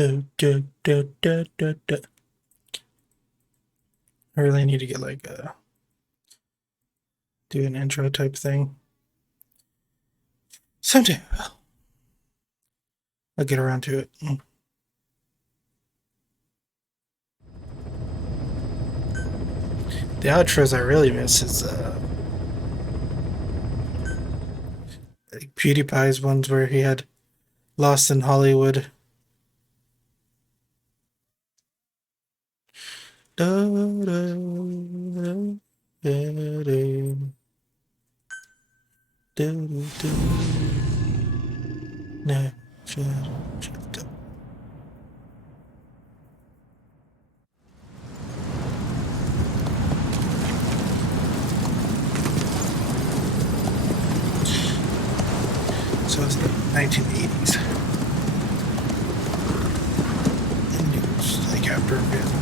I really need to get like a do an intro type thing. Someday I'll get around to it. The outros I really miss is like PewDiePie's ones where he had Lost in Hollywood. No, shut up. So it's the 1980s. And it was like after Vietnam.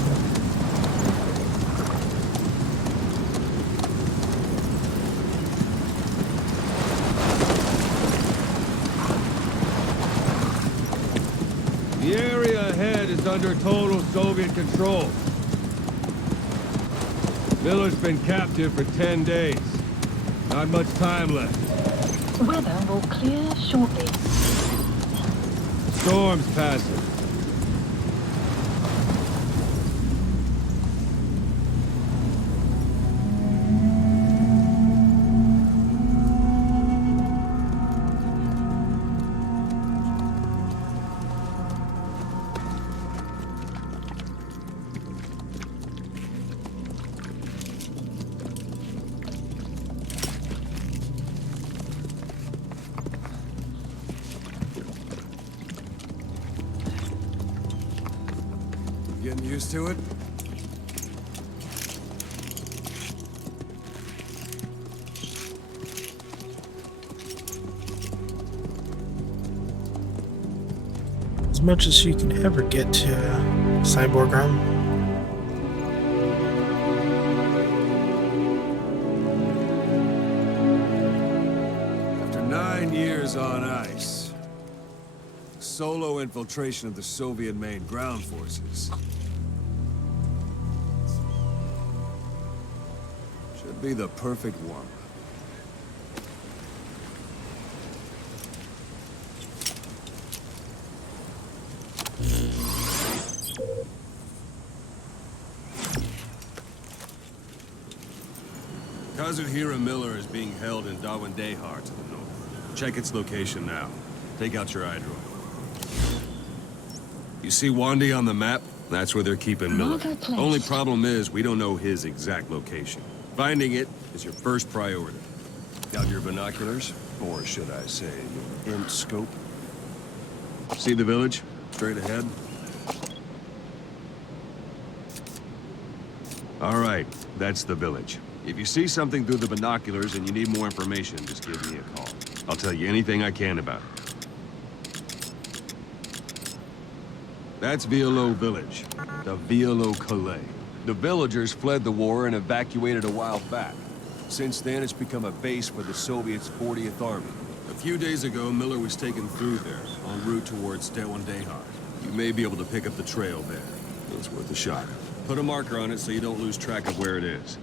The area ahead is under total Soviet control. Miller's been captive for 10 days. Not much time left. Weather will clear shortly. Storm's passing. Getting used to it? As much as you can ever get to Cyborg Arm. After 9 years on ice, solo infiltration of the Soviet main ground forces. Should be the perfect warm-up. Kazuhira Miller is being held in Dawandehar to the north. Check its location now. Take out your eye drone. You see Wandi on the map? That's where they're keeping Miller. Only problem is, we don't know his exact location. Finding it is your first priority. Got your binoculars? Or should I say, your int scope? See the village? Straight ahead? All right, that's the village. If you see something through the binoculars and you need more information, just give me a call. I'll tell you anything I can about it. That's Violo Village, the Violo Calais. The villagers fled the war and evacuated a while back. Since then, it's become a base for the Soviets' 40th Army. A few days ago, Miller was taken through there, en route towards Dewandehar. You may be able to pick up the trail there. It's worth a shot. Put a marker on it so you don't lose track of where it is.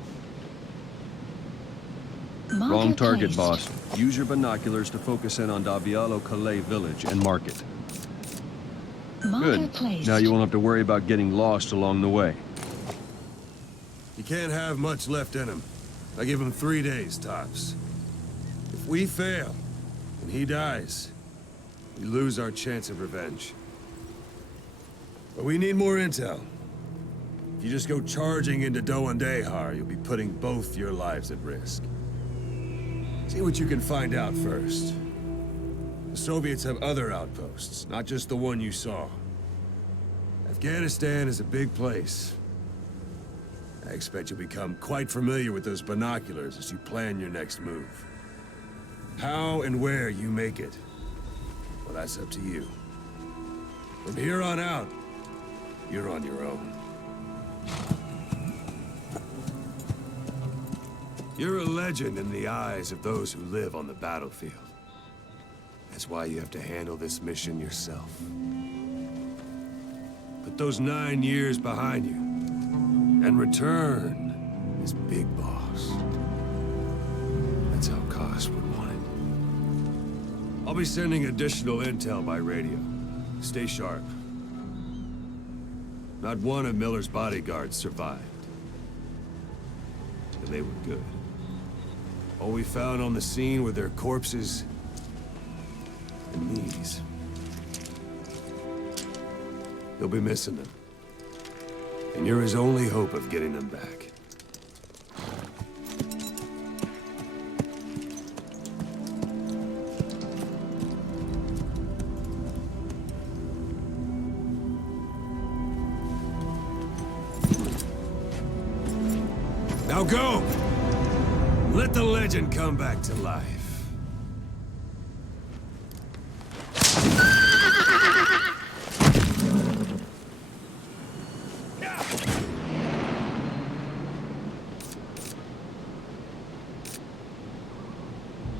Wrong target, boss. Use your binoculars to focus in on Davialo Calais village and mark it. Good. Now you won't have to worry about getting lost along the way. He can't have much left in him. I give him 3 days, tops. If we fail, and he dies, we lose our chance of revenge. But we need more intel. If you just go charging into Dewandehar, you'll be putting both your lives at risk. See what you can find out first. The Soviets have other outposts, not just the one you saw. Afghanistan is a big place. I expect you'll become quite familiar with those binoculars as you plan your next move. How and where you make it, well, that's up to you. From here on out, you're on your own. You're a legend in the eyes of those who live on the battlefield. That's why you have to handle this mission yourself. Put those 9 years behind you. And return as Big Boss. That's how Koss would want it. I'll be sending additional intel by radio. Stay sharp. Not one of Miller's bodyguards survived. And they were good. All we found on the scene were their corpses and knees. You'll be missing them. And you're his only hope of getting them back. Now go! Let the legend come back to life.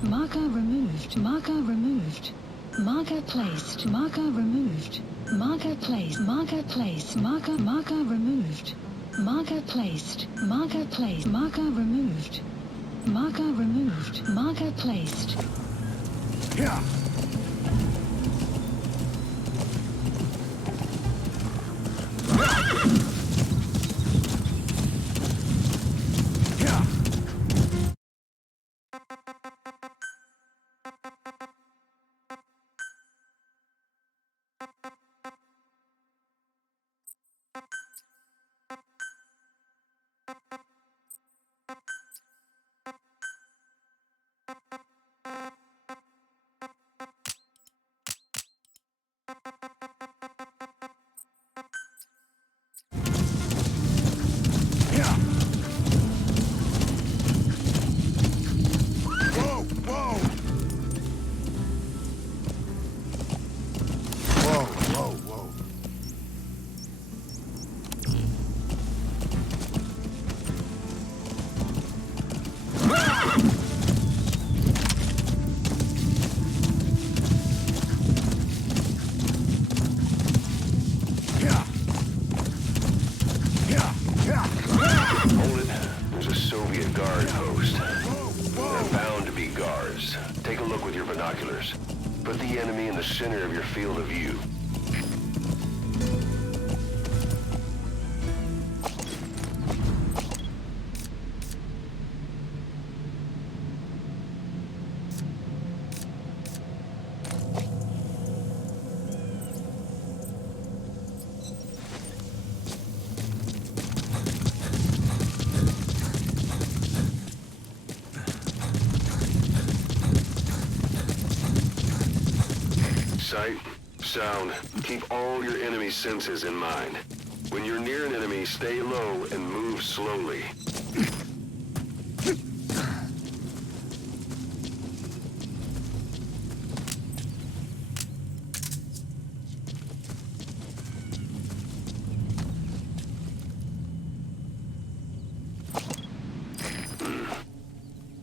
Marker removed. Marker removed. Marker placed. Marker removed. Marker placed. Marker placed. Marker removed. Marker placed. Marker placed. Marker removed. Marker removed. Marker placed. Yeah. Take a look with your binoculars. Put the enemy in the center of your field of view. Sight, sound, keep all your enemy senses in mind. When you're near an enemy, stay low and move slowly.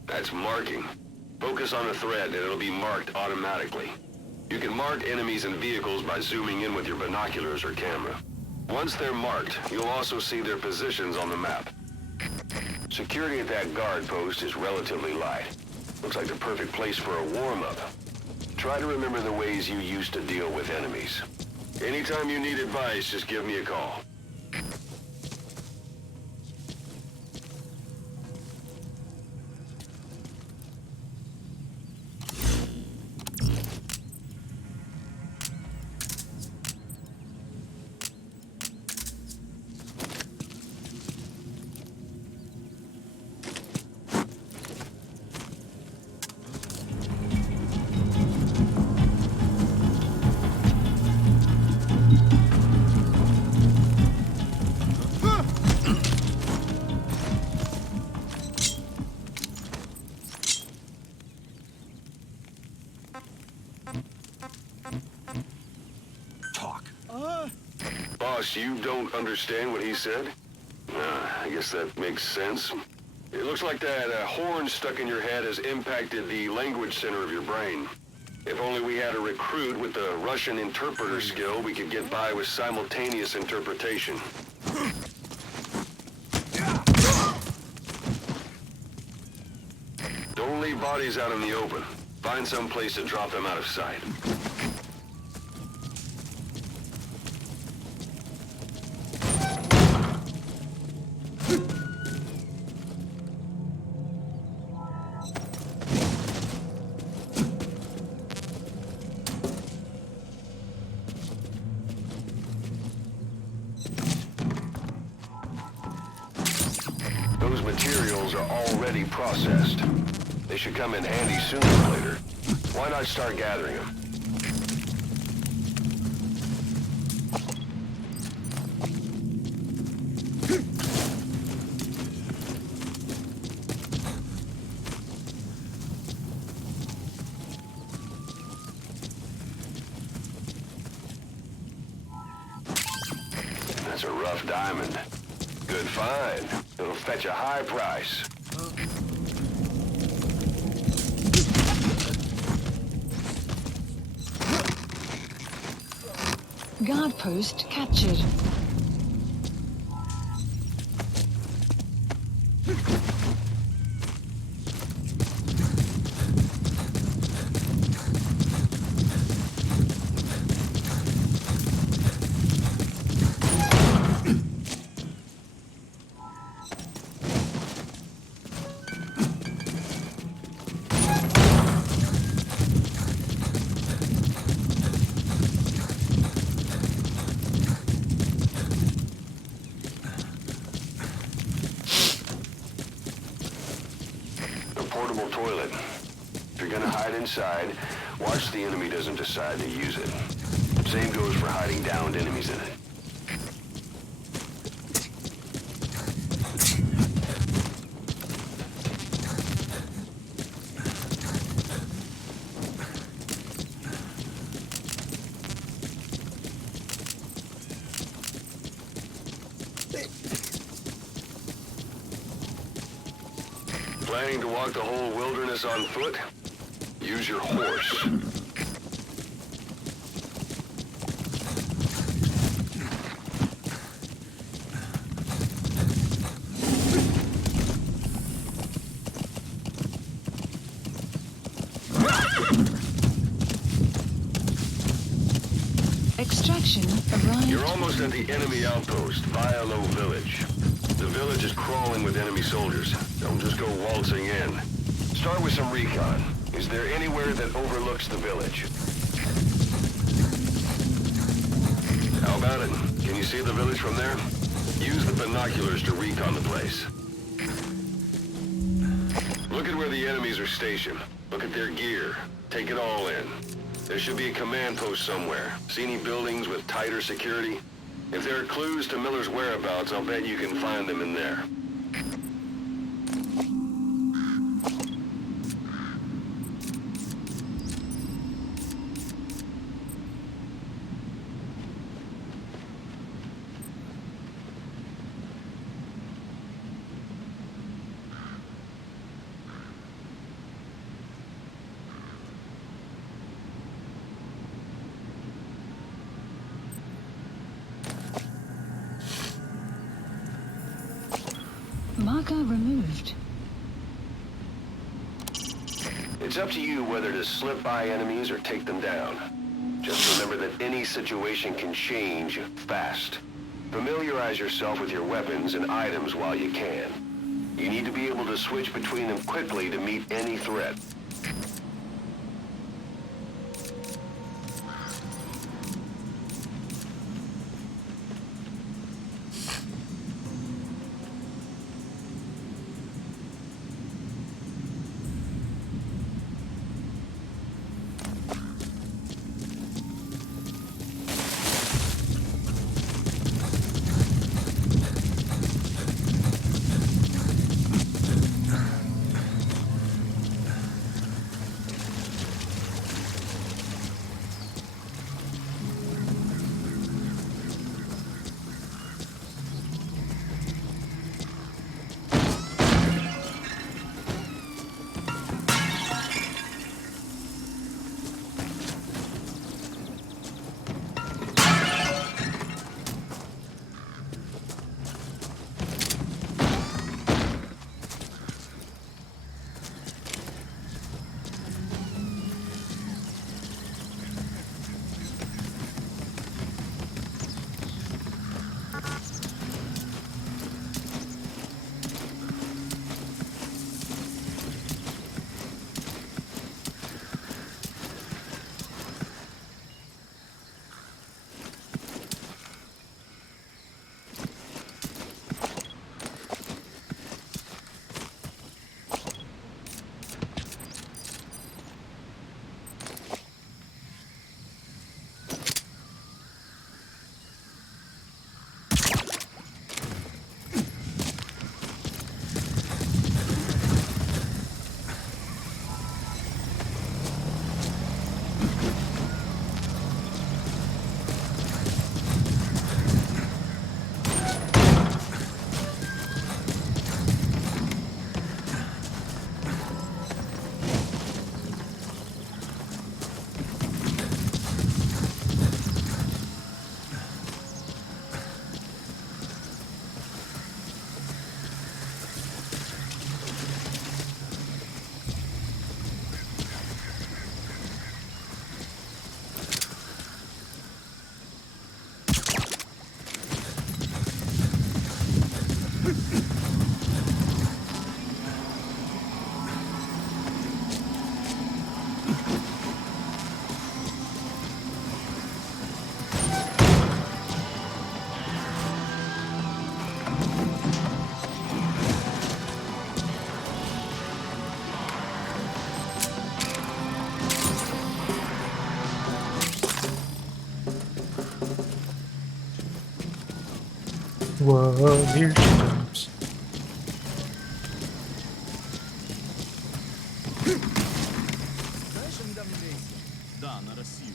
That's marking. Focus on a thread and it'll be marked automatically. You can mark enemies and vehicles by zooming in with your binoculars or camera. Once they're marked, you'll also see their positions on the map. Security at that guard post is relatively light. Looks like the perfect place for a warm-up. Try to remember the ways you used to deal with enemies. Anytime you need advice, just give me a call. Boss, you don't understand what he said? I guess that makes sense. It looks like that horn stuck in your head has impacted the language center of your brain. If only we had a recruit with the Russian interpreter skill, we could get by with simultaneous interpretation. Don't leave bodies out in the open. Find some place to drop them out of sight. Those materials are already processed. They should come in handy sooner or later. Why not start gathering them? That's a rough diamond. Good find. It'll fetch a high price. Guard post captured. Portable toilet. If you're gonna hide inside, watch the enemy doesn't decide to use it. Same goes for hiding downed enemies in it. Planning to walk the whole wilderness on foot? Use your horse. Extraction arrived. You're almost at the enemy outpost, Vialo Village. The village is crawling with enemy soldiers. Don't just go waltzing in. Start with some recon. Is there anywhere that overlooks the village? How about it? Can you see the village from there? Use the binoculars to recon the place. Look at where the enemies are stationed. Look at their gear. Take it all in. There should be a command post somewhere. See any buildings with tighter security? If there are clues to Miller's whereabouts, I'll bet you can find them in there. Marker removed. It's up to you whether to slip by enemies or take them down. Just remember that any situation can change fast. Familiarize yourself with your weapons and items while you can. You need to be able to switch between them quickly to meet any threat. Whoa, here she comes. Да, на Россию.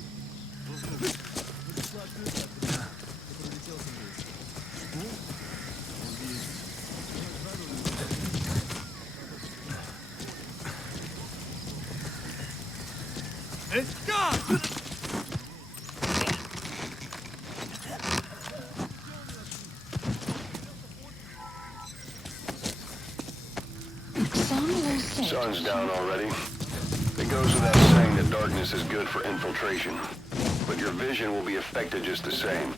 Sun will set. Sun's down already. It goes without saying that darkness is good for infiltration. But your vision will be affected just the same.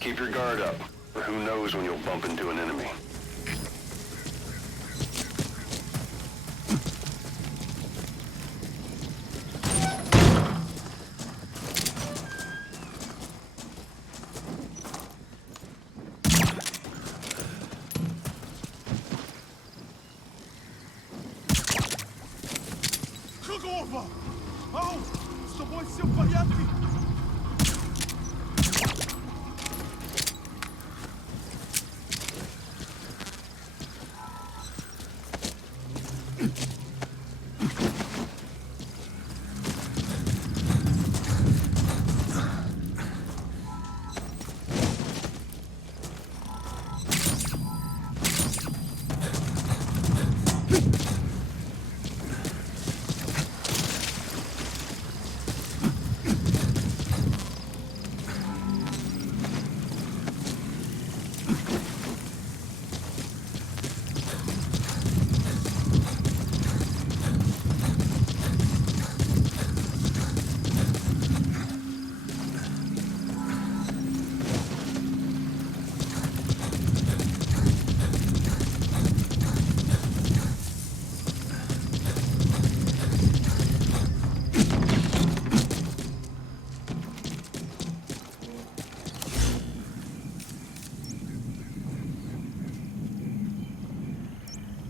Keep your guard up, or who knows when you'll bump into an enemy. Кагорва! Ау! С тобой все в порядке?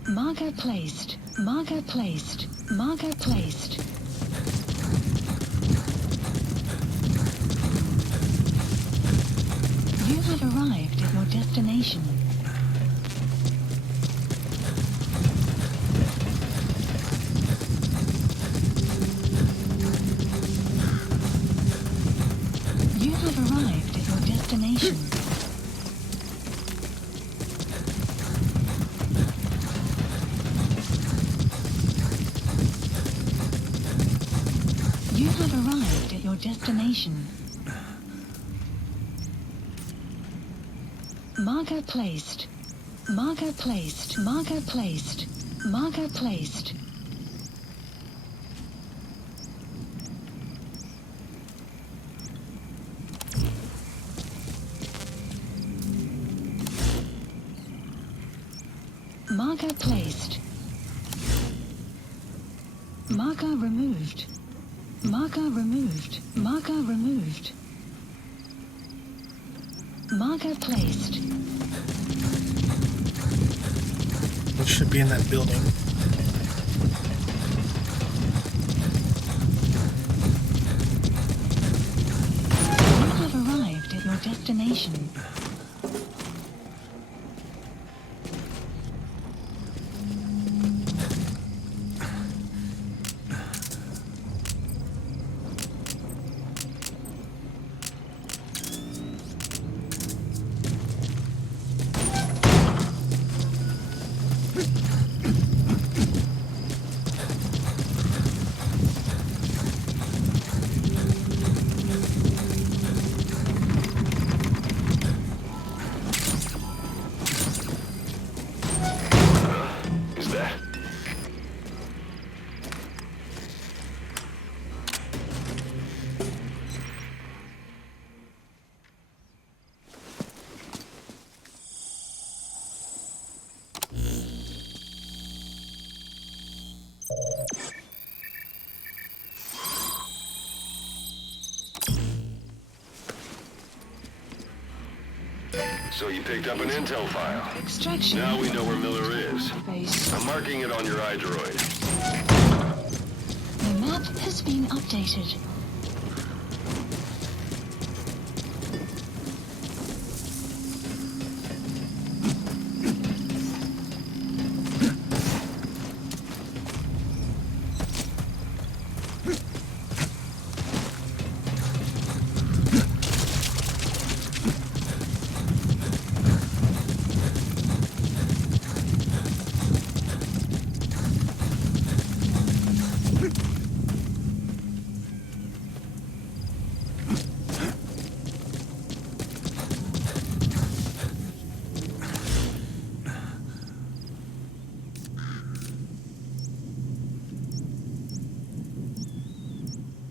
Marker placed. Marker placed. Marker placed. You have arrived at your destination. You have arrived at your destination. You have arrived at your destination. Marker placed. Marker placed. Marker placed. Marker placed. Marker placed. Marker removed. Marker removed. Marker removed. Marker placed. It should be in that building. You have arrived at your destination. Is that? So you picked up an intel file. Extraction. Now we know where Miller is. Base. I'm marking it on your iDroid. The map has been updated.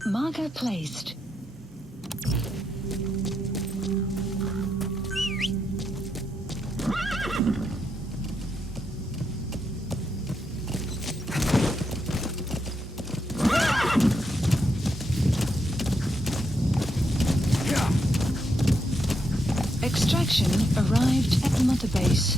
Marker placed. Extraction arrived at Mother Base.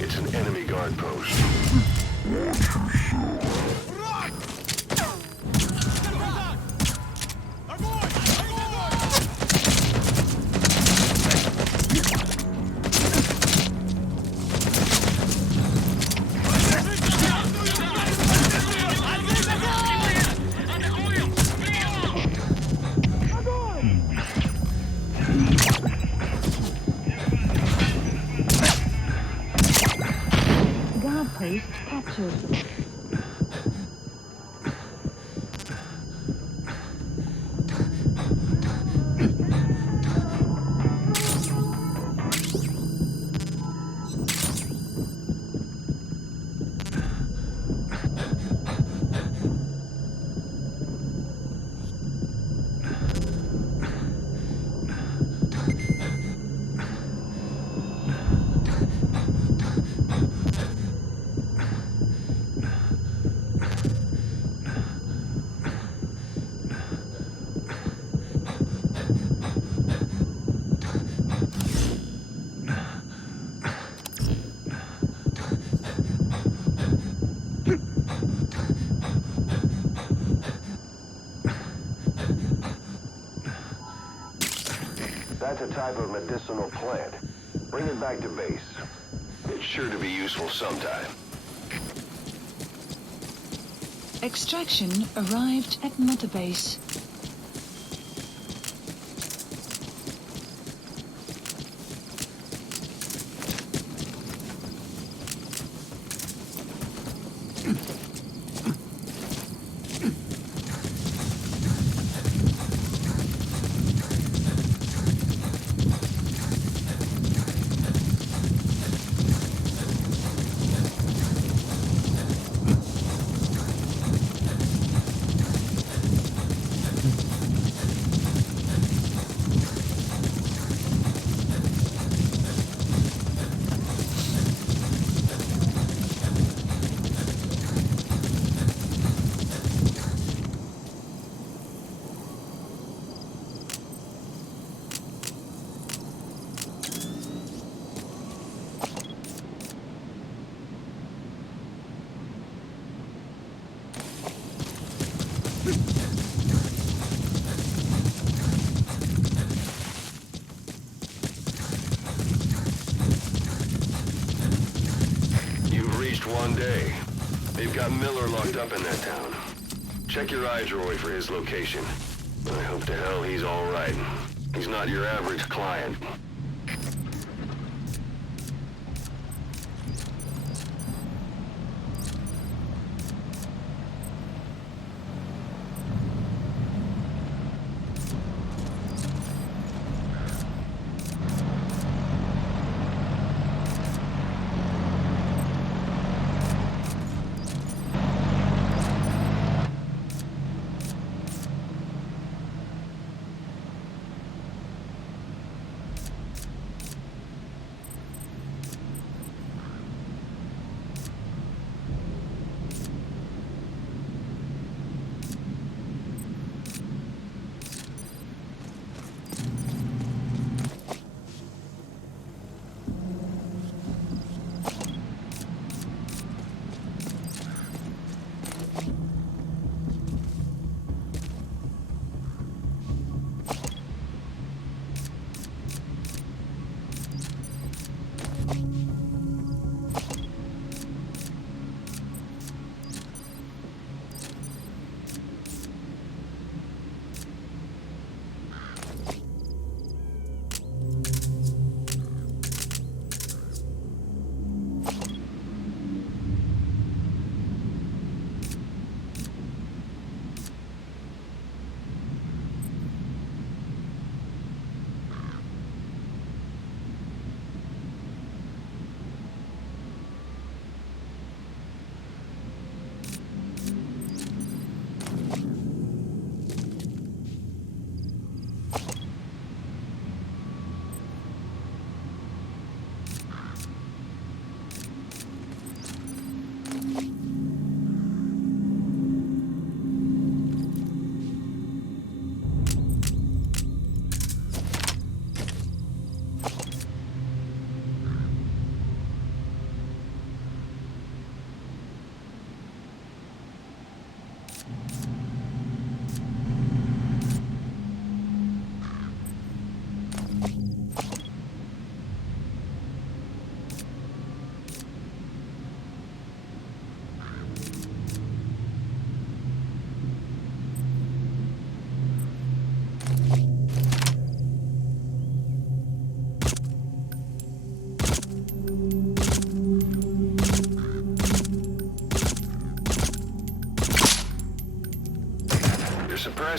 It's an enemy guard post. Guard post captured. That's a type of medicinal plant. Bring it back to base. It's sure to be useful sometime. Extraction arrived at Mother Base. You've reached one day. They've got Miller locked up in that town. Check your iDroid for his location. I hope to hell he's all right. He's not your average client.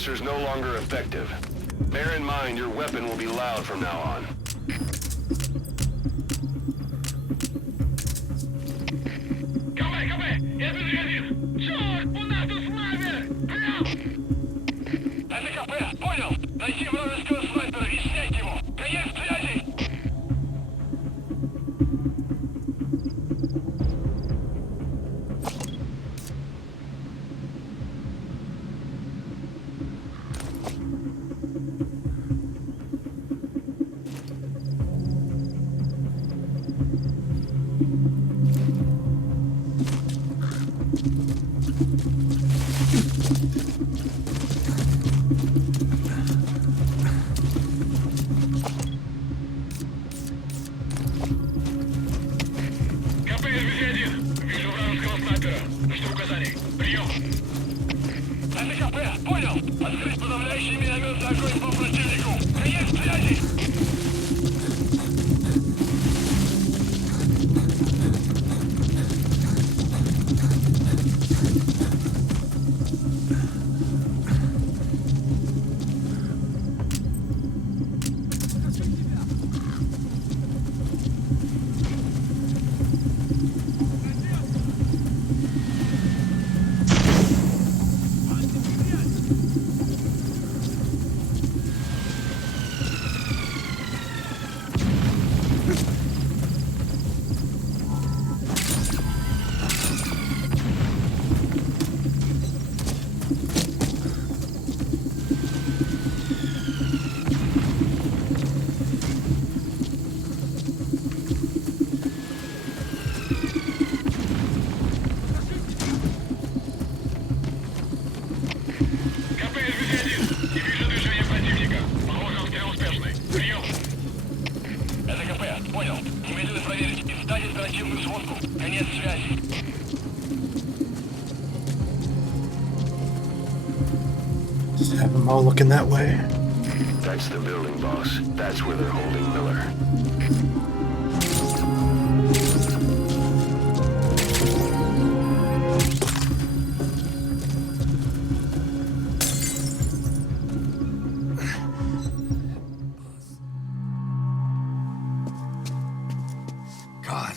suppressors no longer effective. Bear in mind your weapon will be loud from now on. Just have them all looking that way. That's the building, boss. That's where they're holding Miller. God.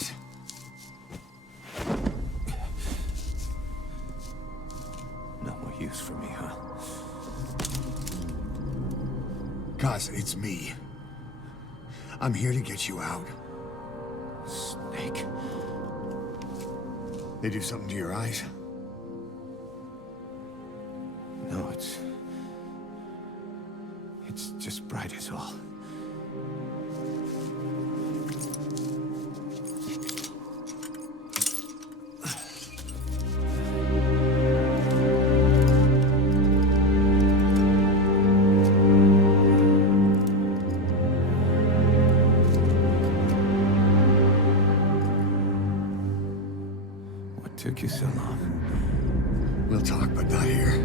No more use for me, huh? Cause it's me. I'm here to get you out. Snake. They do something to your eyes? No, it's just bright is all. Took you so long. We'll talk, but not here.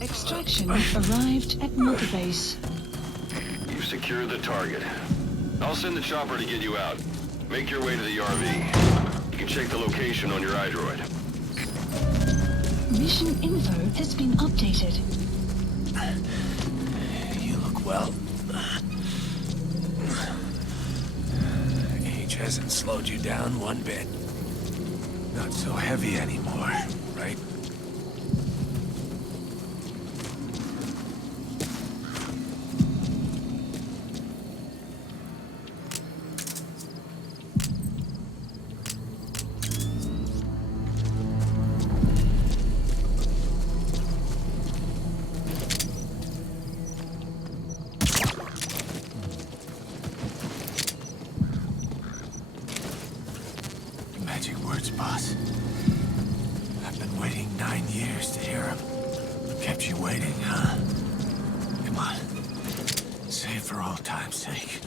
Extraction arrived at Mother Base. You've secured the target. I'll send the chopper to get you out. Make your way to the RV. You can check the location on your iDroid. Mission info has been updated. You look well. Age hasn't slowed you down one bit. Not so heavy anymore, right? Magic words, boss. I've been waiting 9 years to hear them. Kept you waiting, huh? Come on. Say it for old time's sake.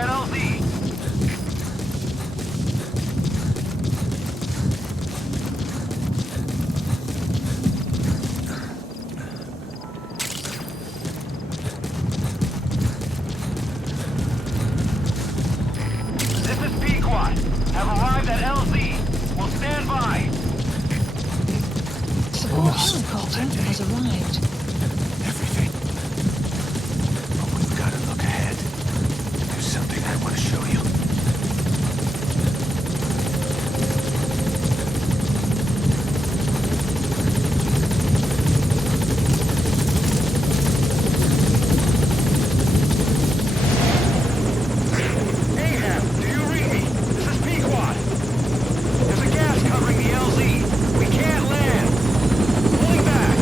at LZ. This is Pequot. Have arrived at LZ. Will stand by. Support helicopter has arrived. Everything. But we've got to look ahead. There's something I want to show you. Ahab, do you read me? This is Pequot. There's a gas covering the LZ. We can't land. Pulling back.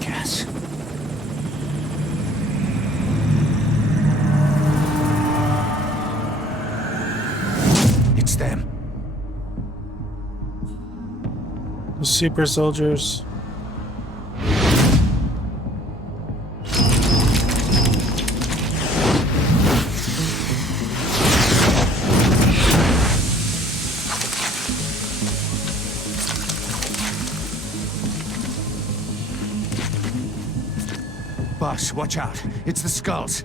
Gas. It's them. The super soldiers. Boss, watch out. It's the skulls.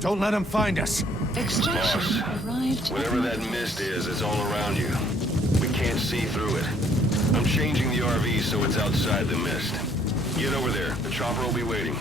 Don't let them find us. Extraction Boss, arrived. whatever that mist is, it's all around you. We can't see through it. I'm changing the RV so it's outside the mist. Get over there. The chopper will be waiting.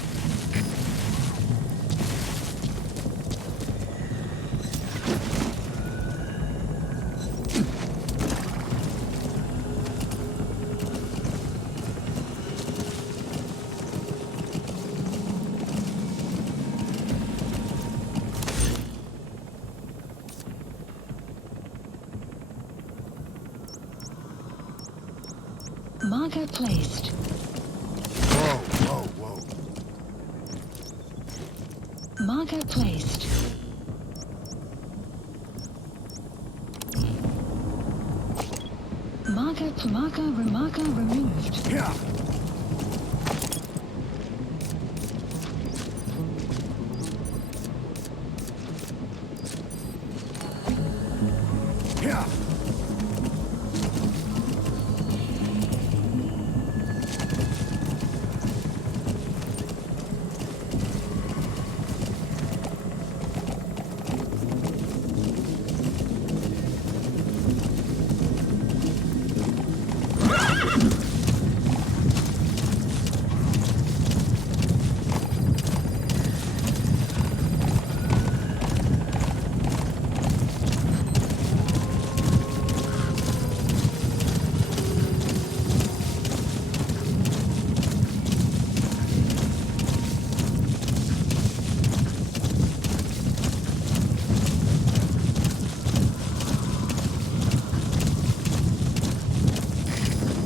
Marker placed. Whoa, whoa, whoa. Marker placed. Marker removed. Yeah. Yeah.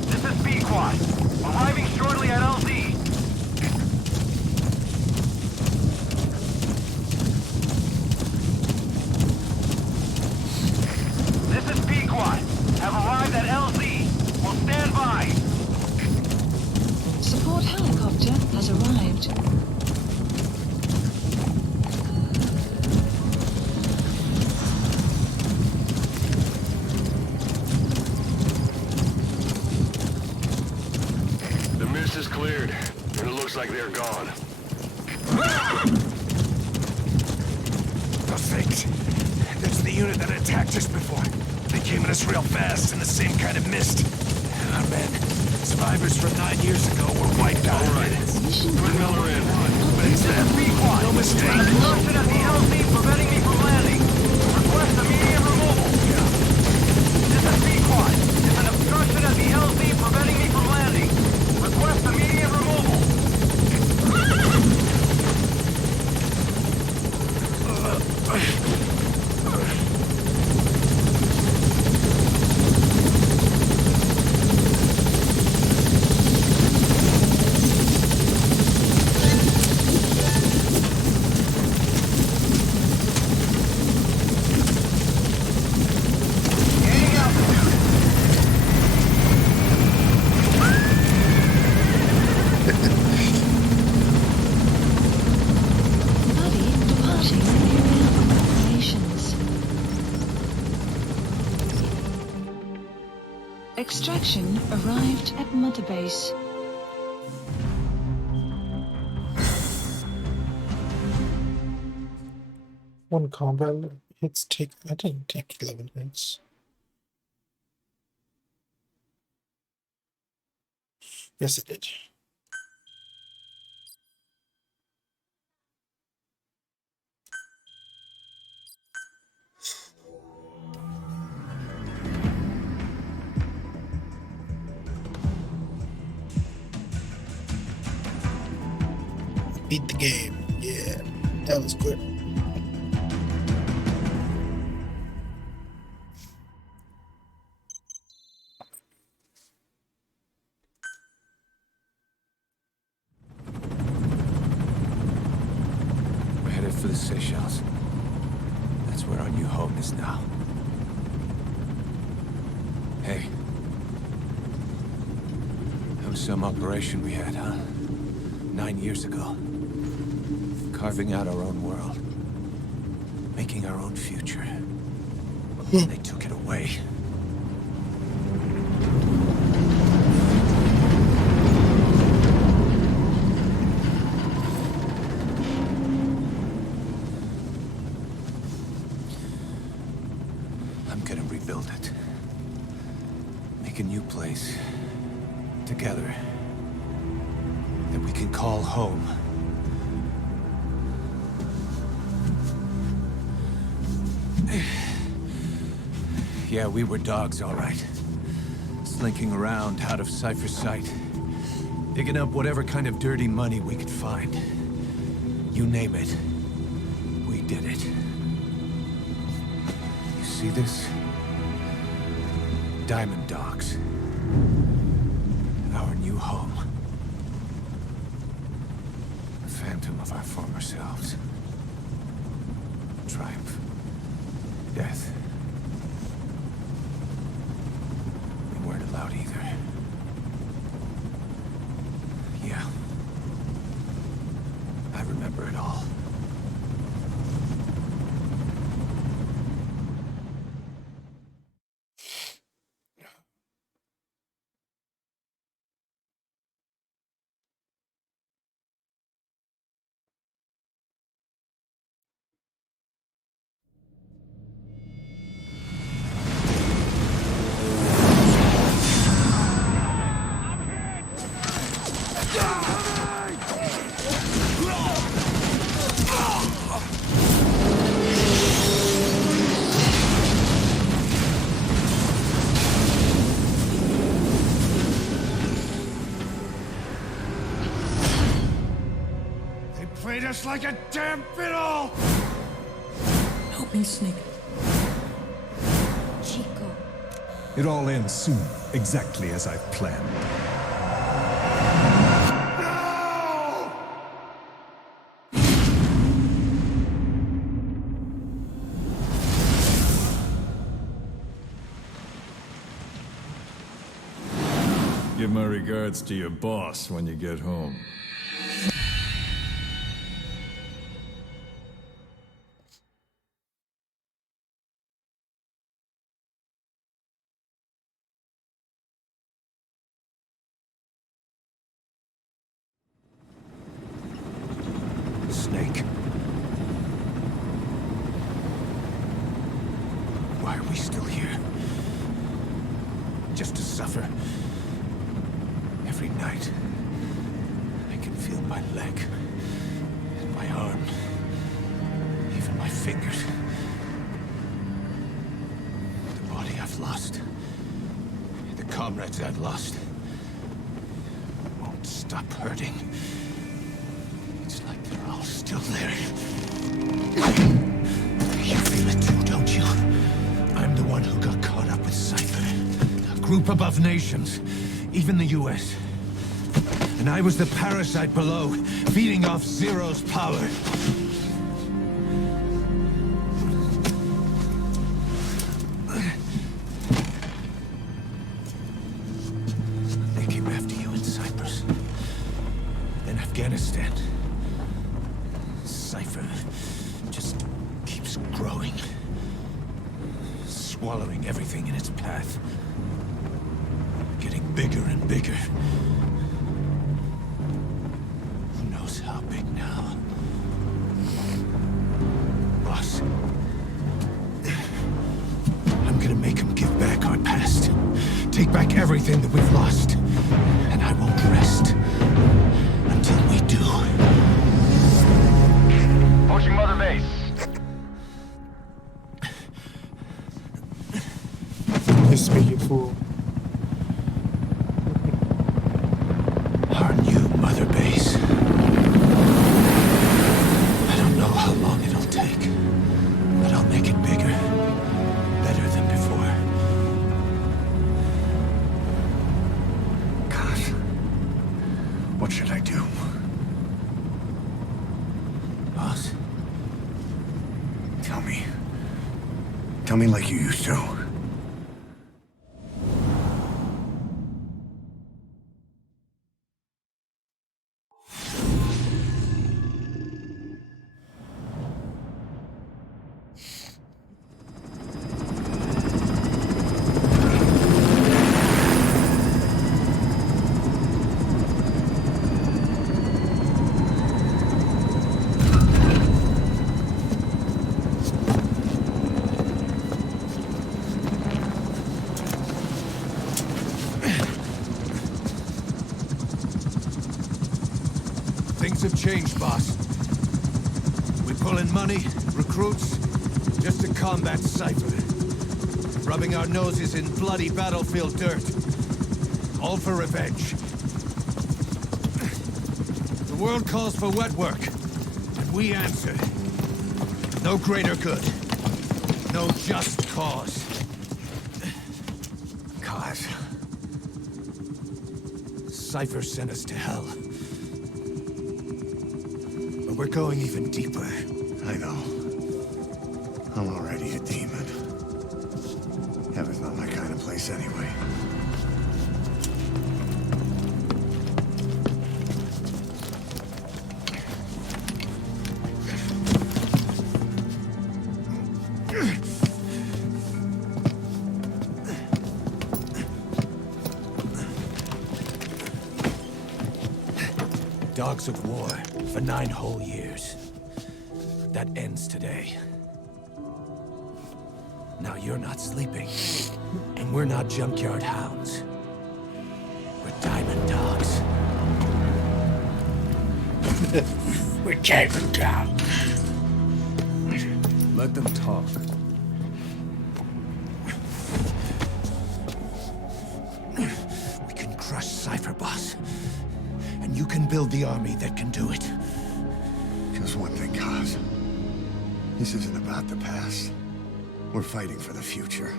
This is Pequot. Arriving shortly at LZ. This is Pequot. Have arrived at LZ. Will stand by. Support helicopter has arrived. The mist is cleared, and it looks like they're gone. Those things. That's the unit that attacked us before. They came at us real fast in the same kind of mist. Our men, survivors from 9 years ago, were wiped out. All right. Mission Put Miller in. But it's them. Pequot. No mistake. Obstruction at the LZ preventing me from landing. Request immediate removal. This is Pequot. There's an obstruction at the LZ preventing me from landing. Request immediate removal. Extraction arrived at Mother Base. One combat hits take. I didn't take 11 hits. Yes, it did. Beat the game. Yeah, that was good. We're headed for the Seychelles. That's where our new home is now. Hey. That was some operation we had, huh? 9 years ago. Carving out our own world. Making our own future. They took it away. I'm gonna rebuild it. Make a new place. Together. That we can call home. Yeah, we were dogs, all right. Slinking around out of Cypher's sight. Digging up whatever kind of dirty money we could find. You name it. We did it. You see this? Diamond Dogs. Our new home. The phantom of our former selves. Triumph. Death. We weren't allowed either. Yeah. I remember it all. Played us like a damn fiddle! Help me, Snake. Chico. It all ends soon, exactly as I've planned. No! Give my regards to your boss when you get home. Snake. Why are we still here? Just to suffer. Every night, I can feel my leg, and my arm, even my fingers. The body I've lost, the comrades I've lost, won't stop hurting. It's like they're all still there. You feel it too, don't you? I'm the one who got caught up with Cypher. A group above nations, even the US. And I was the parasite below, feeding off Zero's power. They came after you in Cyprus. Then Afghanistan. Cypher just keeps growing. Swallowing everything in its path. bigger and bigger. Who knows how big now? Boss, I'm gonna make them give back our past. Take back everything that we've lost. And I won't rest until we do. Approaching Mother Base. This speaking fool. Our new Mother Base. I don't know how long it'll take, but I'll make it bigger. Better than before. Gosh. What should I do? Boss, Tell me. Tell me like you used to. things have changed, boss. We pull in money, recruits, just to combat Cypher. Rubbing our noses in bloody battlefield dirt. All for revenge. The world calls for wet work, and we answer. No greater good. No just cause. Cause. Cypher sent us to hell. But we're going even deeper. I know. I'm already a demon. Heaven's not my kind of place anyway. Dogs of war for 9 whole years. That ends today. Now you're not sleeping, and we're not junkyard hounds. We're diamond dogs. We're diamond dogs. Let them talk. We can crush Cypher, boss. And you can build the army that can do it. Just one thing, Kaz. This isn't about the past. We're fighting for the future.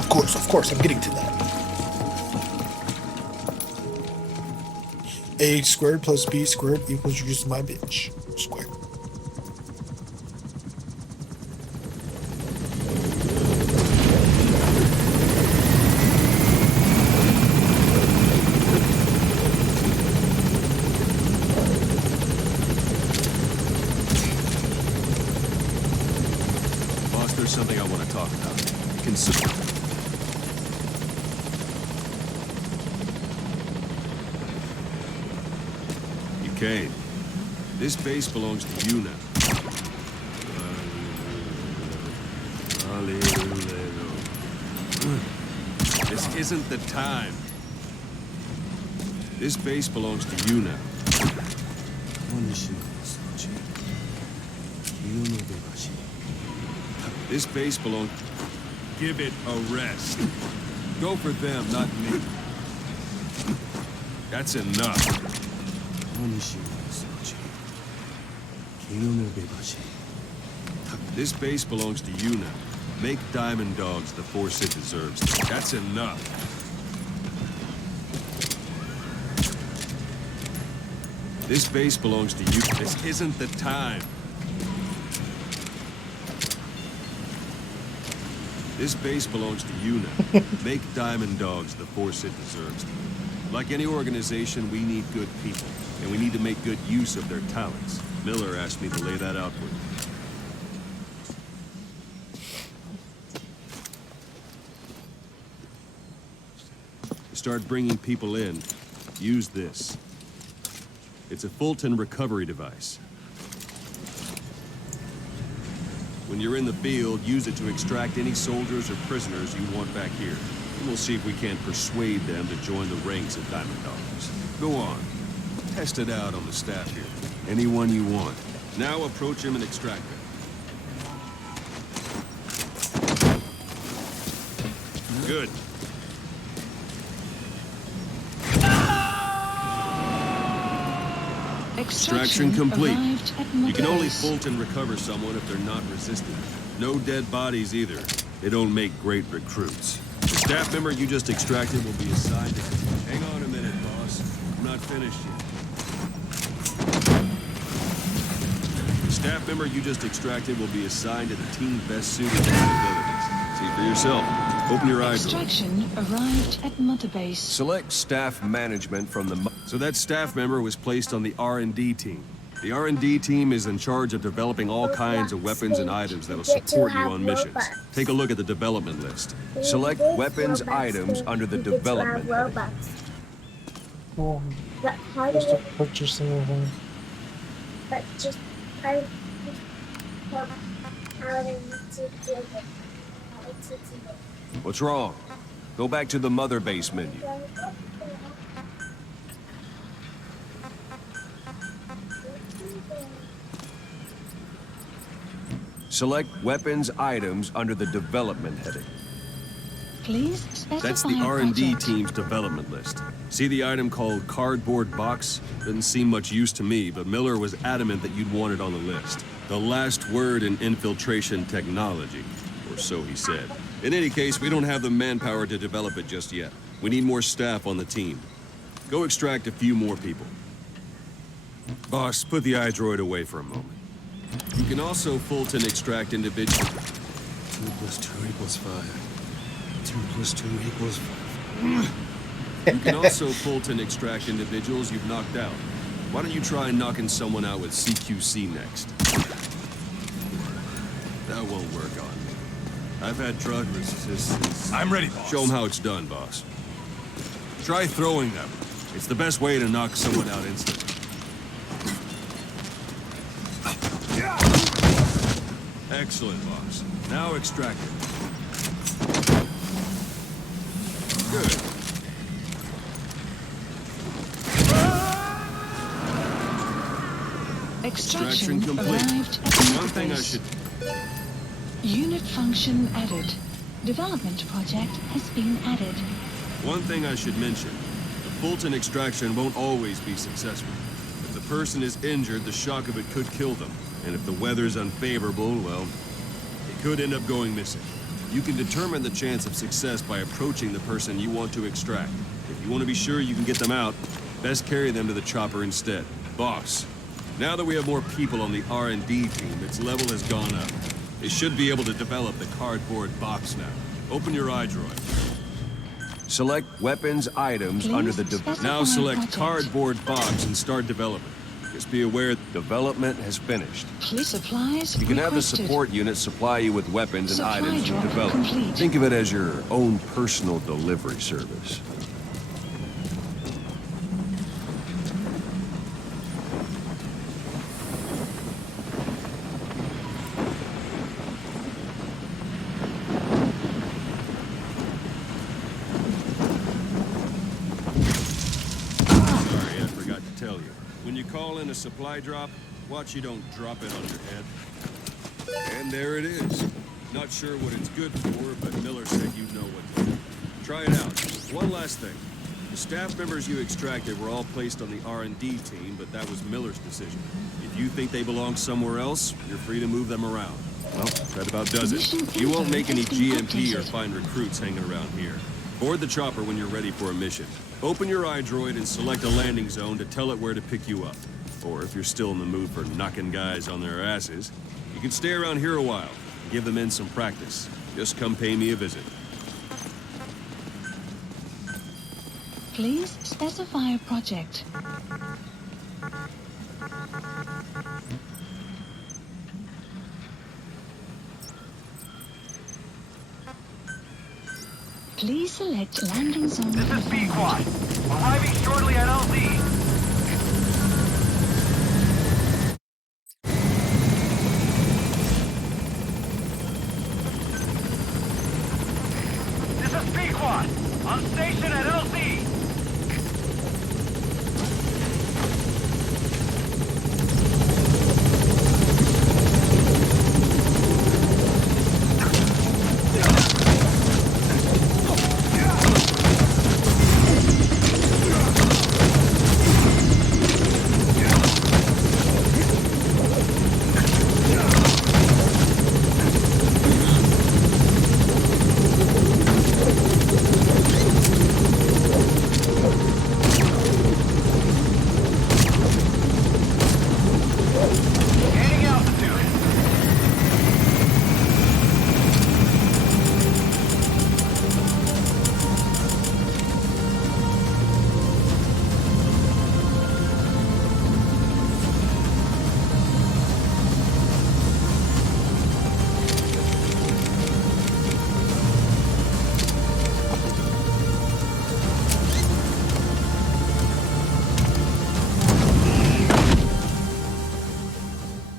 Of course, I'm getting to that. A squared plus B squared equals just my bitch. Squared. Boss, there's something I want to talk about. Consider. Kane, this base belongs to you now. This isn't the time. This base belongs to you now. This base belongs... Give it a rest. Go for them, not me. That's enough. This base belongs to you now. Make Diamond Dogs the force it deserves. That's enough. This base belongs to you. This isn't the time. This base belongs to you now. Make Diamond Dogs the force it deserves. Like any organization, we need good people, and we need to make good use of their talents. Miller asked me to lay that out for you. To start bringing people in, use this. It's a Fulton recovery device. When you're in the field, use it to extract any soldiers or prisoners you want back here. And we'll see if we can't persuade them to join the ranks of Diamond Dogs. Go on. Test it out on the staff here. Anyone you want. Now approach him and extract him. Good. Extraction complete. You can only Fulton recover someone if they're not resistant. No dead bodies either. They don't make great recruits. The staff member you just extracted will be assigned to... Hang on a minute, boss. I'm not finished yet. The staff member you just extracted will be assigned to the team best suited to their abilities. See for yourself. Open your eyes. Extraction arrived at Mother Base. Select staff management from the... So that staff member was placed on the R&D team. The R&D team is in charge of developing all kinds of weapons and items that'll support you on missions. Take a look at the development list. Select weapons items under the development heading. Oh, But how do just you, purchase some of them. but just how do how do you do it? How to do it? What's wrong? Go back to the Mother Base menu. Select weapons items under the development heading. Please specify That's the R&D project. team's development list. See the item called cardboard box? Didn't seem much use to me, but Miller was adamant that you'd want it on the list. The last word in infiltration technology, or so he said. In any case, we don't have the manpower to develop it just yet. We need more staff on the team. Go extract a few more people. Boss, put the iDroid away for a moment. You can also Fulton extract individuals. 2 + 2 = 5. 2 + 2 = 5. You can also Fulton extract individuals you've knocked out. Why don't you try knocking someone out with CQC next? That won't work on me. I've had drug resistance. I'm ready, boss. Show them how it's done, boss. Try throwing them. It's the best way to knock someone out instantly. Excellent, boss. Now extract it. Good. Extraction complete. arrived at One thing I Base. should... Unit function added. Development project has been added. One thing I should mention. The Fulton extraction won't always be successful. If the person is injured, the shock of it could kill them. And if the weather's unfavorable, well, it could end up going missing. You can determine the chance of success by approaching the person you want to extract. If you want to be sure you can get them out, best carry them to the chopper instead. Boss, now that we have more people on the R&D team, its level has gone up. They should be able to develop the cardboard box now. Open your iDroid. Select weapons items Please under the... specify Now select project. cardboard box and start development. Just be aware development has finished. Key supplies You can have the requested. support unit supply you with weapons and Supply items you drop develop. complete. Think of it as your own personal delivery service. Sorry, I forgot to tell you. When you call in a supply drop, watch you don't drop it on your head. And there it is. Not sure what it's good for, but Miller said you'd know what to do. Try it out. One last thing. The staff members you extracted were all placed on the R&D team, but that was Miller's decision. If you think they belong somewhere else, you're free to move them around. Well, that about does it. You won't make any GMP or find recruits hanging around here. Board the chopper when you're ready for a mission. Open your iDroid and select a landing zone to tell it where to pick you up. Or if you're still in the mood for knocking guys on their asses, you can stay around here a while and give the men some practice. Just come pay me a visit. Please specify a project. Please select landing zone. This is B-Quad. Arriving shortly at LZ. This is B-Quad. On station at LZ. Gaining altitude.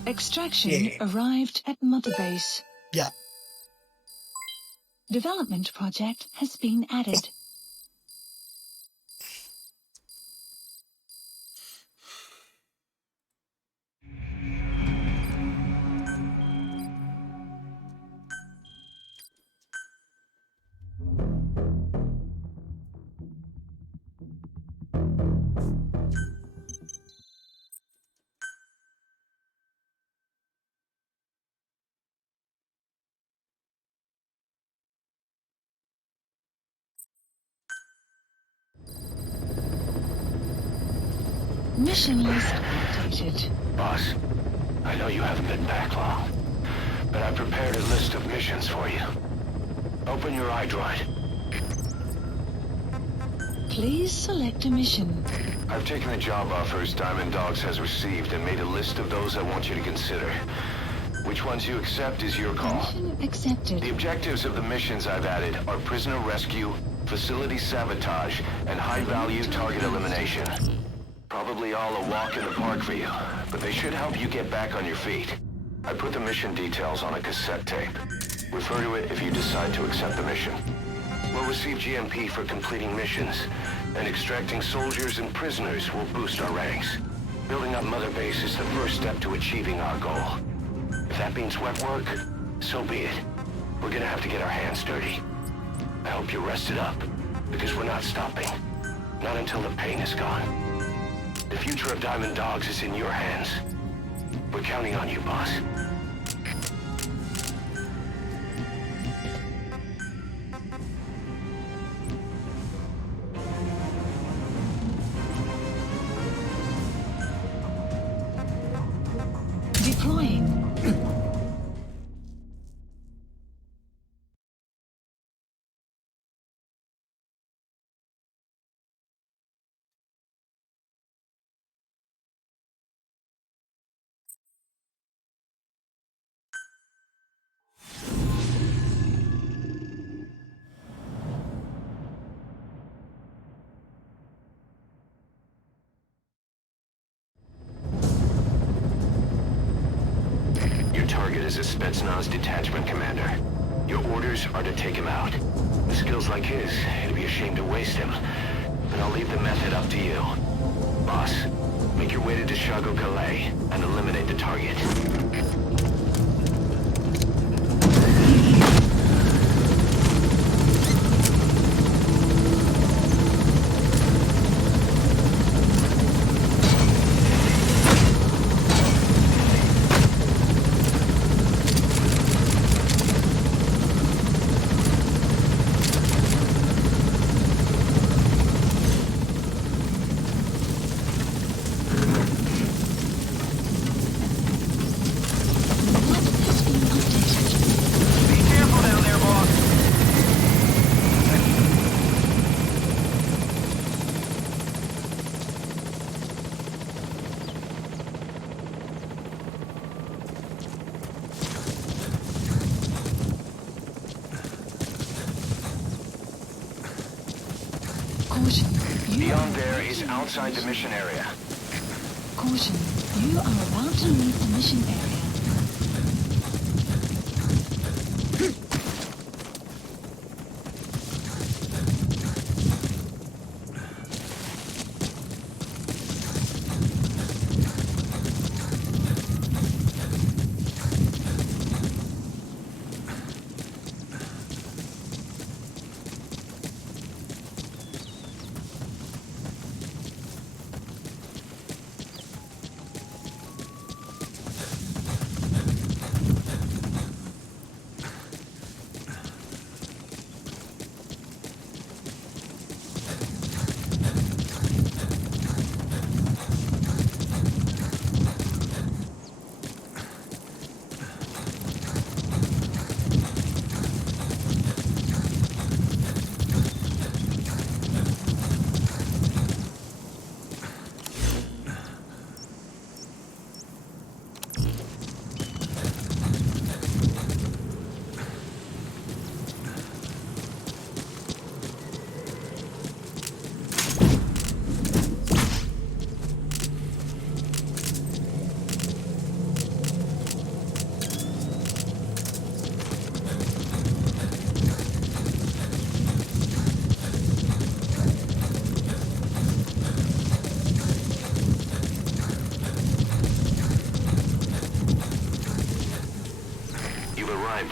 Extraction arrived at Mother Base. Yeah. Development project has been added. Mission list updated. Boss, I know you haven't been back long, but I prepared a list of missions for you. Open your iDroid. Please select a mission. I've taken the job offers Diamond Dogs has received and made a list of those I want you to consider. Which ones you accept is your call. Mission accepted. The objectives of the missions I've added are prisoner rescue, facility sabotage, and high-value target elimination. Probably all a walk in the park for you, but they should help you get back on your feet. I put the mission details on a cassette tape. Refer to it if you decide to accept the mission. We'll receive GMP for completing missions, and extracting soldiers and prisoners will boost our ranks. Building up Mother Base is the first step to achieving our goal. If that means wet work, so be it. We're gonna have to get our hands dirty. I hope you're rested up, because we're not stopping. Not until the pain is gone. The future of Diamond Dogs is in your hands. We're counting on you, boss. Deploying. Your target is a Spetsnaz detachment commander. Your orders are to take him out. With skills like his, it'd be a shame to waste him. But I'll leave the method up to you. Boss, make your way to Deshago Calais and eliminate the target. Beyond there is outside the mission area. Caution, you are about to leave the mission area.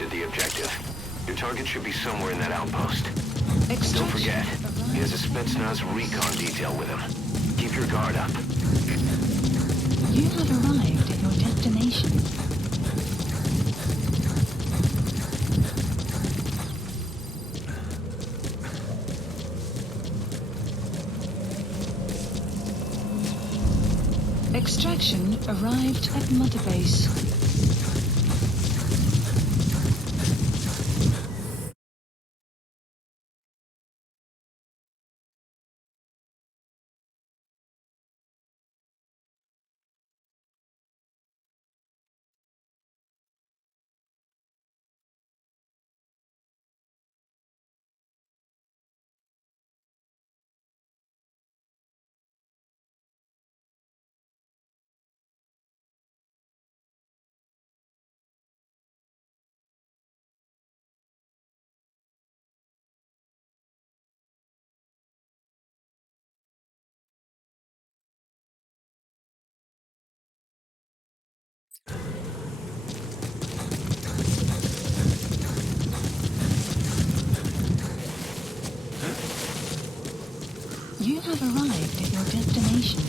At the objective. Your target should be somewhere in that outpost. Extraction. Don't forget, he has a Spetsnaz recon detail with him. Keep your guard up. You have arrived at your destination. Extraction arrived at Mother Base. You have arrived at your destination.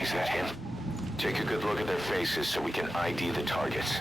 Is that him? Take a good look at their faces so we can ID the targets.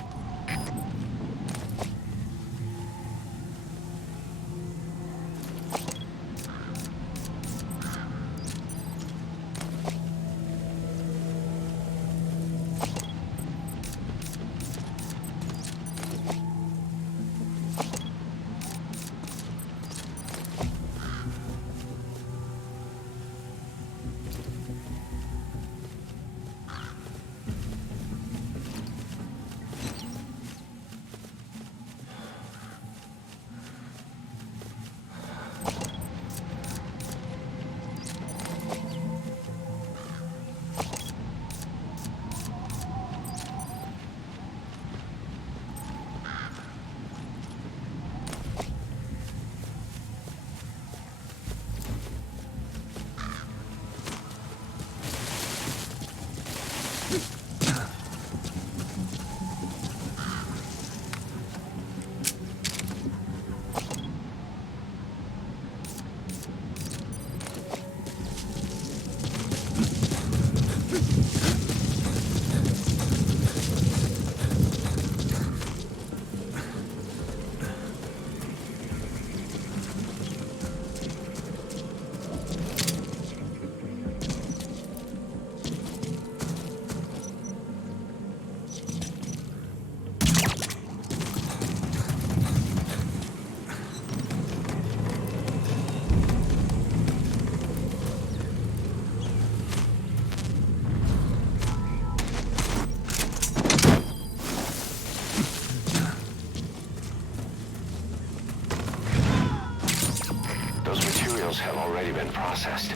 those have already been processed.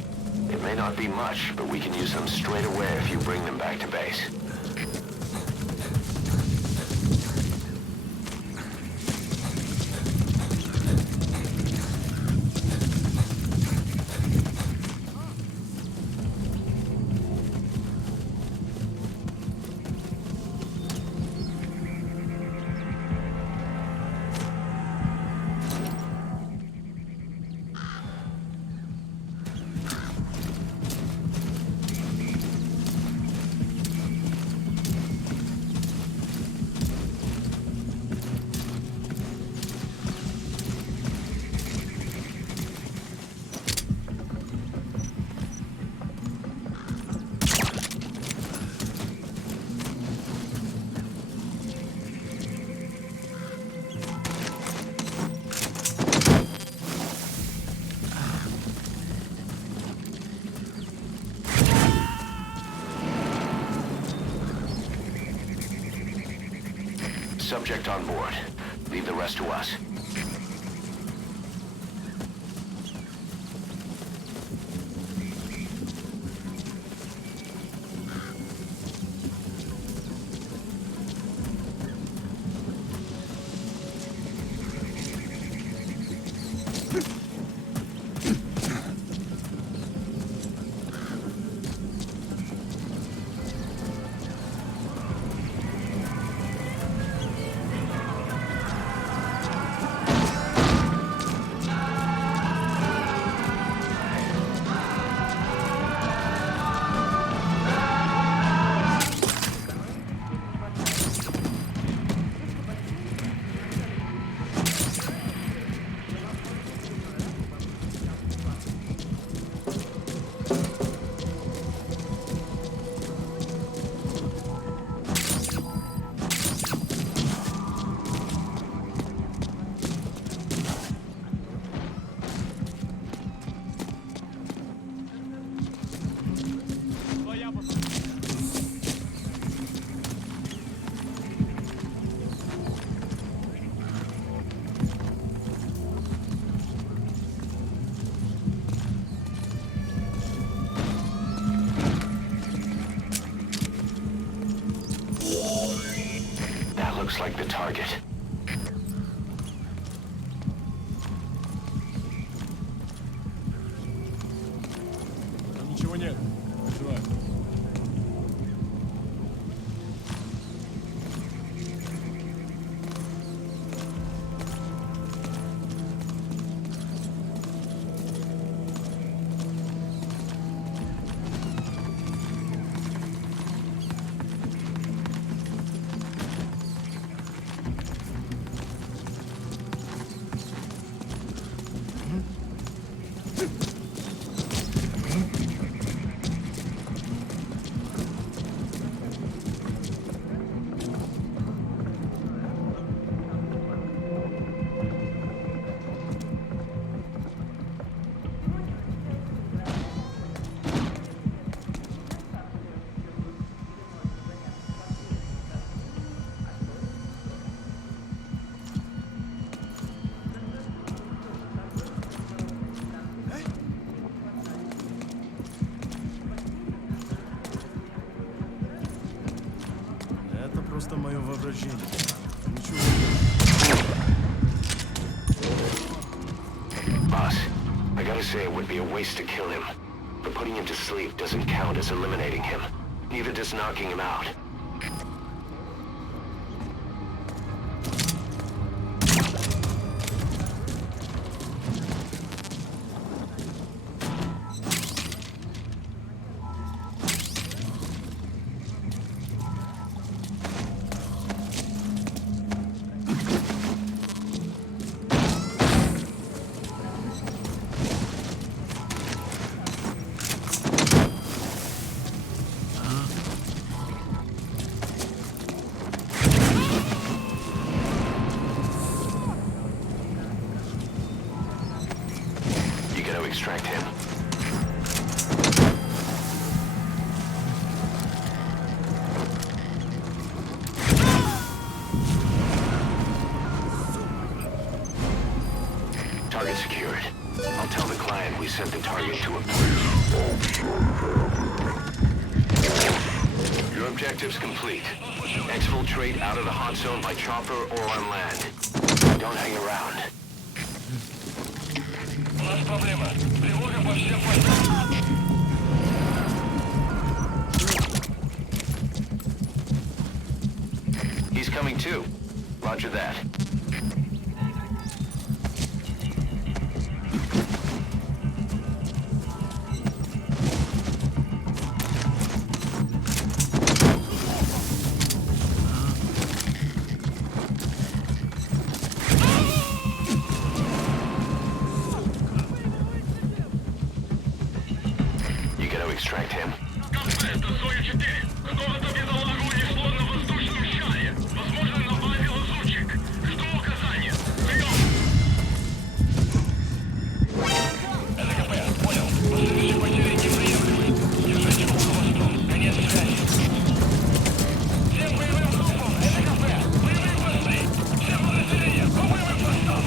It may not be much, but we can use them straight away if you bring them back to base. Subject on board. Leave the rest to us. Looks like the target. Ничего нет. Живая. Просто мое воображение. Ничего. Boss, I gotta say it would be a waste to kill him. But putting him to sleep doesn't count as eliminating him. Neither does knocking him out. Extract him. Target secured. I'll tell the client we sent the target to a... Your objective's complete. Exfiltrate out of the hot zone by chopper or on land. Don't hang around. У нас проблема. Тревога по всем постам. He's coming too. Roger that. You gotta extract him. Это Зоя 4. Какого-то бедолагу унесло на воздушном шаре. Возможно, на базе лазутчик. Жду указания. Прием! ЛКП, понял. Последующие потери неприемлемы. Держите ухо восток. Конец связи. Всем боевым группам! ЛКП! Боевые посты! Всем подразделениям! По боевым постам!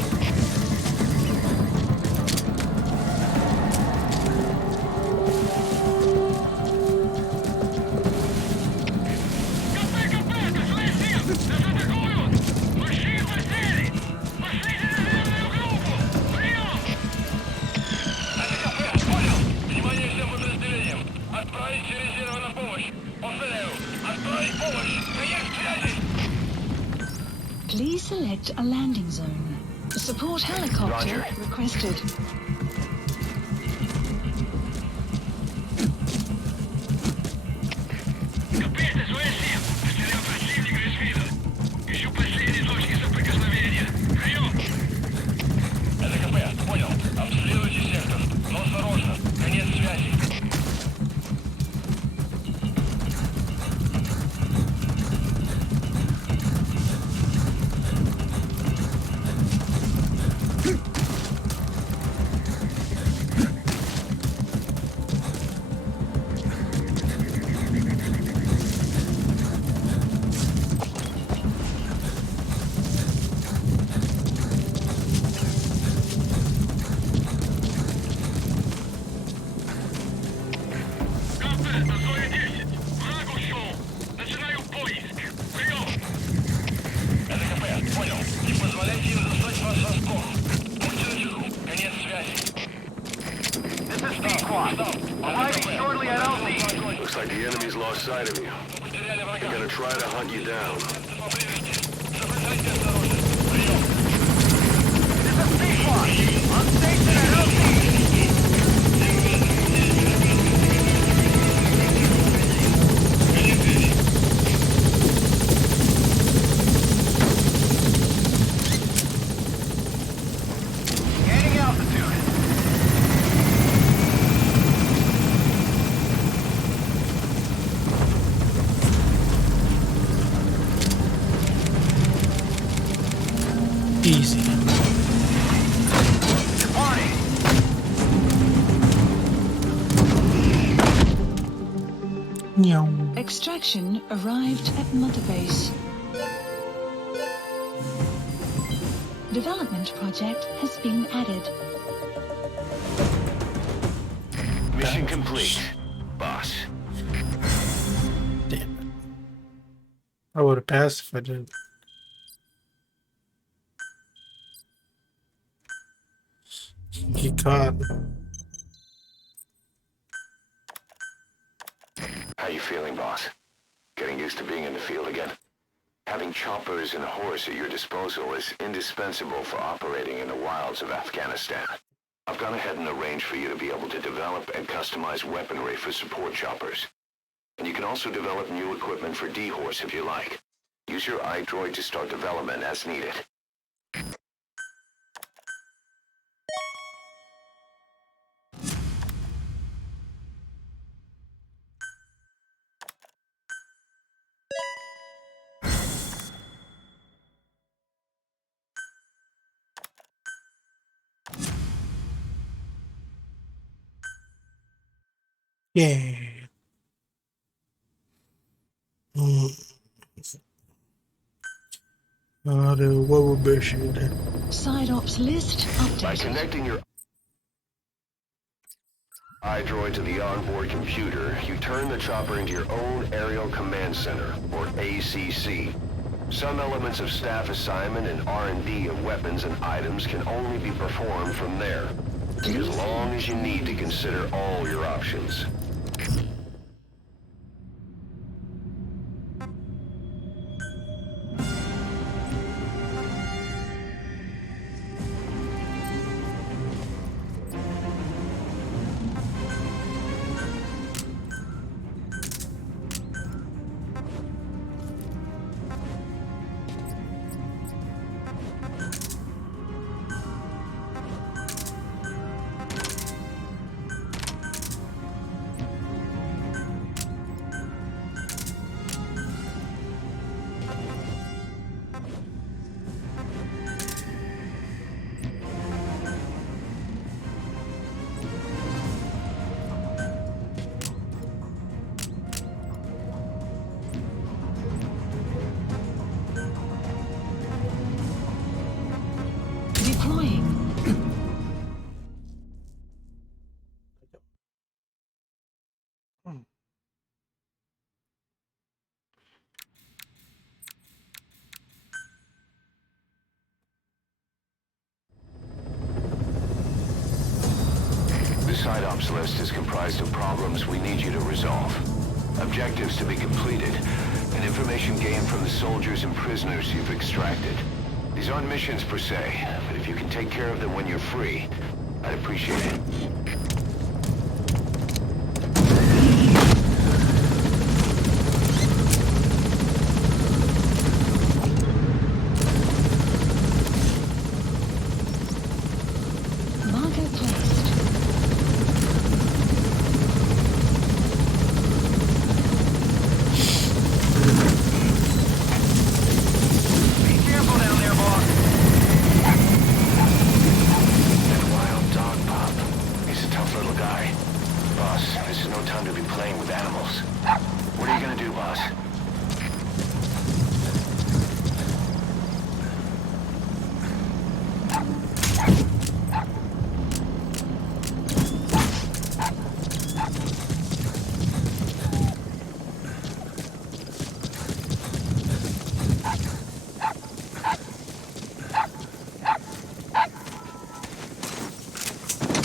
Please select a landing zone. Support helicopter Roger. requested. Капец, СОС-7! Потерял противника из вида. Ищу последние точки соприкосновения. Прием! ЛКП, понял. Обстреливайте сектор. Но осторожно. Конец связи. КП, это Зоя 10. Враг ушел. Начинаю поиск. Прием! ЛКП, понял. Не позволяйте им застать вас врасплох. Будьте начеку. Конец связи. This is B-Squad. Arriving shortly at LZ. Looks like the enemy's lost sight of you. Потеряли врага. They're gonna try to hunt you down. Поблизости. Соблюдайте осторожность. Прием! This is B-Squad. On station at LZ. Gaining altitude. Easy. Warning. Meow. Extraction arrived at Mother Base. Development project has been added. Mission complete, boss. Damn it. I would have passed if I didn't. He caught. How you feeling, boss? Getting used to being in the field again? Having choppers and horse at your disposal is indispensable for operating in the wilds of Afghanistan. I've gone ahead and arranged for you to be able to develop and customize weaponry for support choppers. And you can also develop new equipment for D-Horse if you like. Use your iDroid to start development as needed. Yeah. What would be shit? Side ops list By updated. connecting your iDroid to the onboard computer, you turn the chopper into your own Aerial Command Center, or ACC. Some elements of staff assignment and R&D of weapons and items can only be performed from there. Take as long as you need to consider all your options. Deploying. The side ops list is comprised of problems we need you to resolve, objectives to be completed, and information gained from the soldiers and prisoners you've extracted. These aren't missions per se, but if you can take care of them when you're free, I'd appreciate it. Marker placed. Be careful down there, boss. That wild dog pup. He's a tough little guy. Boss, this is no time to be playing with animals. What are you gonna do, boss?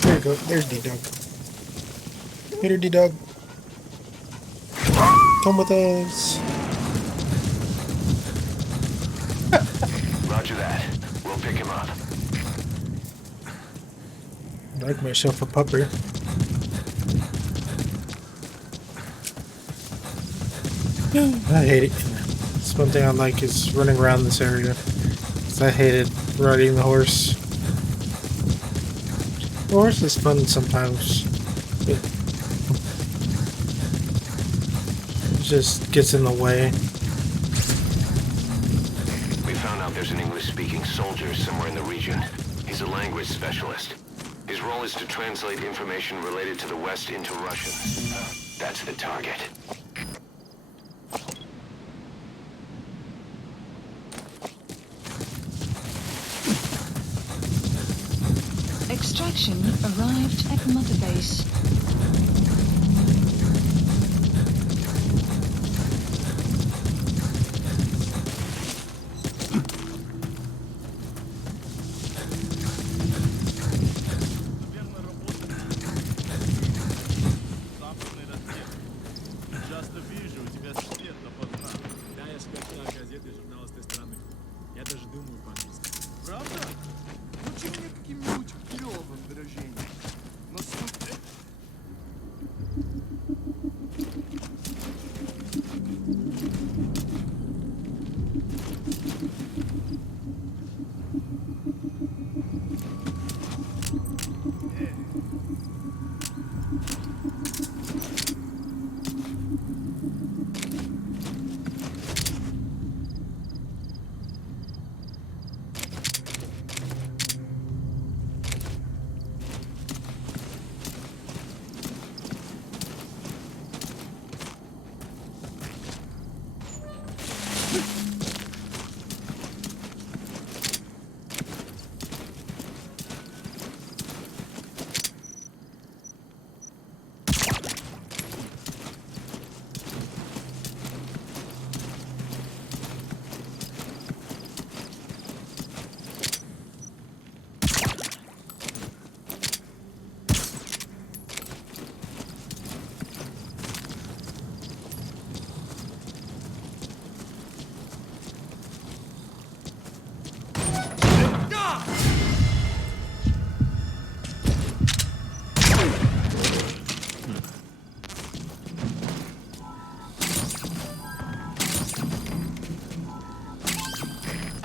There you go. There's D-Dog. Here, D-Dog. Come with us. Roger that. We'll pick him up. I like myself a pupper. I hate it. It's one thing I like is running around this area. 'Cause I hated riding the horse. The horse is fun sometimes. It just gets in the way. We found out there's an English-speaking soldier somewhere in the region. He's a language specialist. His role is to translate information related to the West into Russian. That's the target. Extraction arrived at Mother Base. Часто вижу у тебя свет допоздна. Да, я скачал газеты и журналы с той страны. Я даже думаю по-английски. Правда? Учи мне каким-нибудь клёвым выражением. Но суть...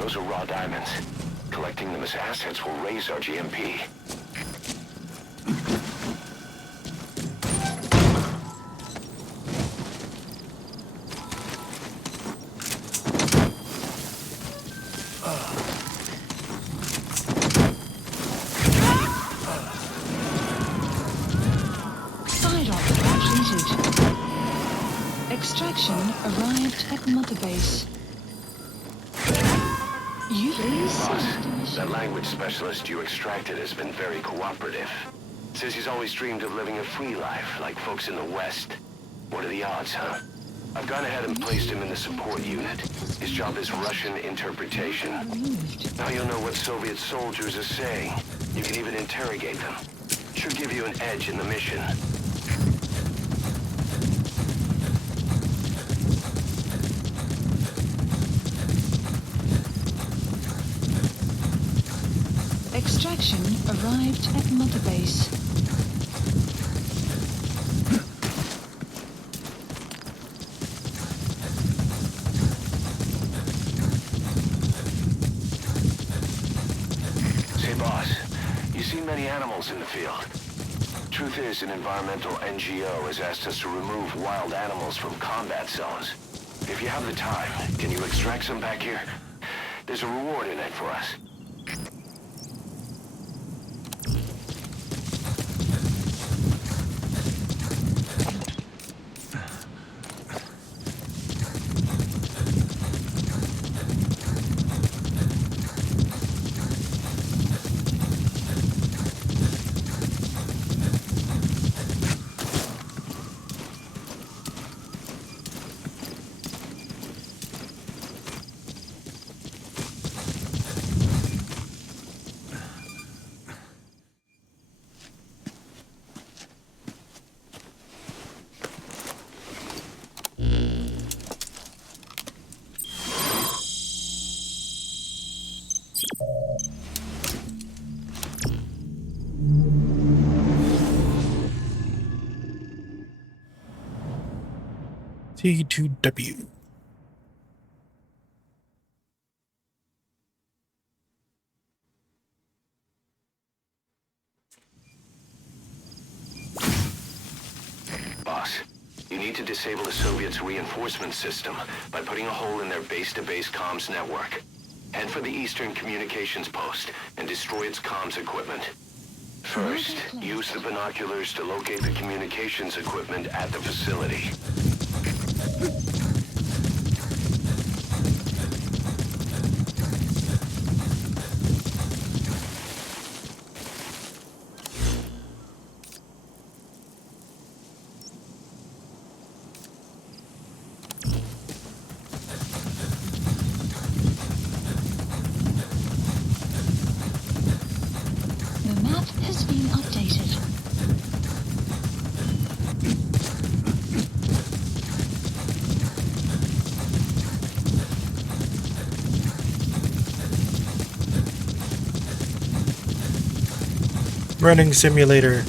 Those are raw diamonds. Collecting them as assets will raise our GMP. Extraction arrived at Mother Base. You Boss, that language specialist you extracted has been very cooperative. Says he's always dreamed of living a free life, like folks in the West. What are the odds, huh? I've gone ahead and placed him in the support unit. His job is Russian interpretation. Now you'll know what Soviet soldiers are saying. You can even interrogate them. Should give you an edge in the mission. Extraction arrived at Mother Base. Say, boss, you see many animals in the field. Truth is, an environmental NGO has asked us to remove wild animals from combat zones. If you have the time, can you extract some back here? There's a reward in it for us. T2W. Boss, you need to disable the Soviets' reinforcement system by putting a hole in their base-to-base comms network. Head for the Eastern Communications Post and destroy its comms equipment. First, use the binoculars to locate the communications equipment at the facility. The map has been updated. Running simulator.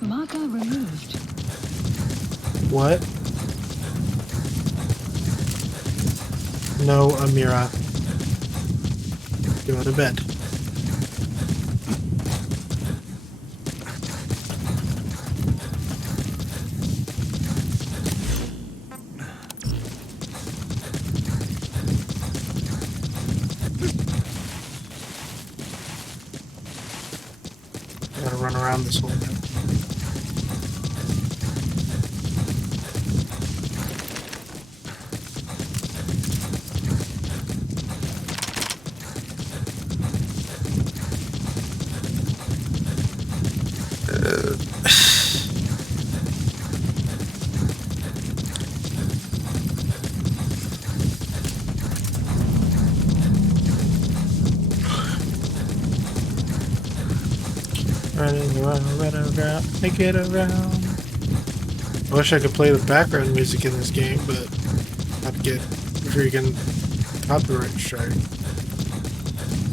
Marker removed. What? No, Amira. Go to bed. Gotta run around this whole thing. Running around, make it around. I wish I could play the background music in this game, but I'd get freaking copyright strike.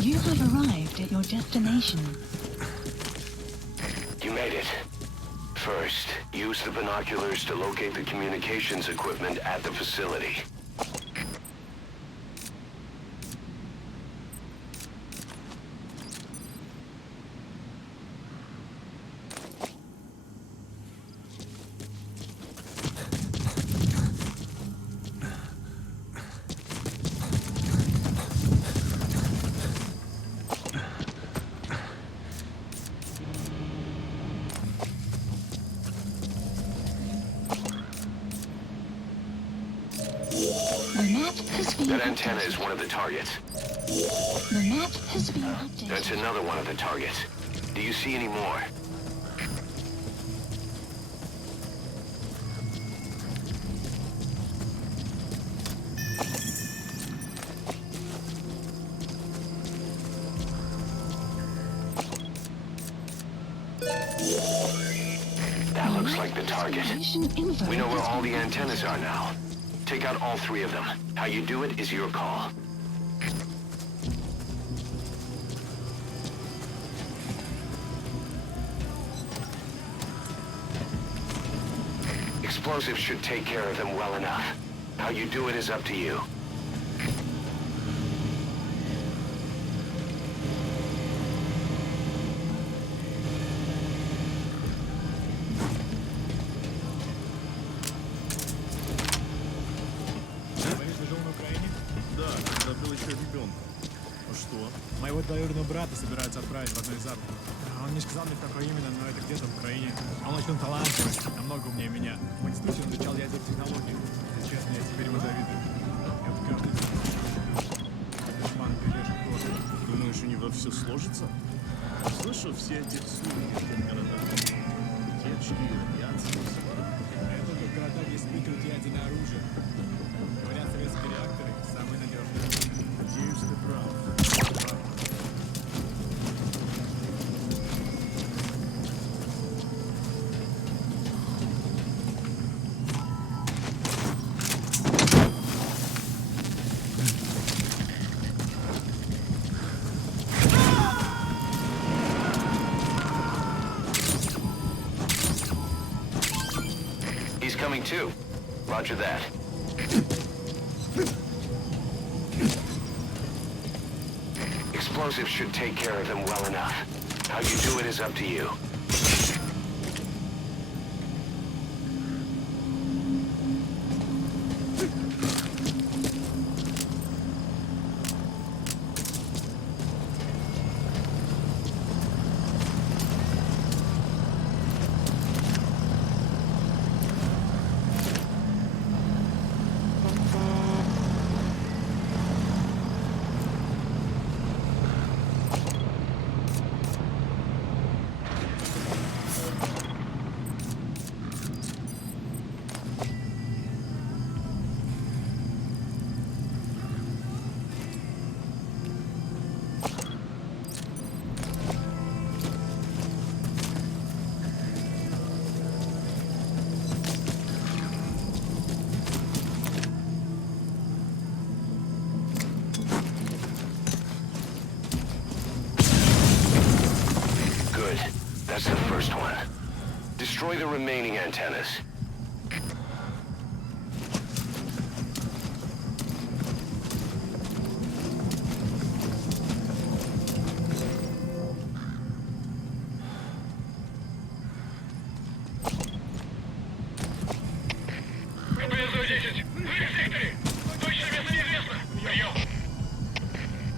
You have arrived at your destination. You made it. First, use the binoculars to locate the communications equipment at the facility. That antenna is one of the targets. The map has been updated. That's another one of the targets. Do you see any more? That looks like the target. We know where all the antennas are now. Take out all three of them. How you do it is your call. Explosives should take care of them well enough. How you do it is up to you. Моего двоюродного брата собираются отправить в одно из армий. Он не сказал мне, в какой именно, но это где-то в Украине. Он очень талантливый, намного умнее меня. В институте он изучал ядерные технологии. Если честно, я теперь ему завидую. Я в каждый душман пережит кровь. Думаешь, у него все сложится? Слышу все эти слухи в тех городах. Утечки, радиация, свара. Это в городах есть микроядерное оружие. Говорят, советские реакторы самые надежные. Надеюсь, ты прав. He's coming too. Roger that. Explosives should take care of them well enough. How you do it is up to you. That's the first one. Destroy the remaining antennas.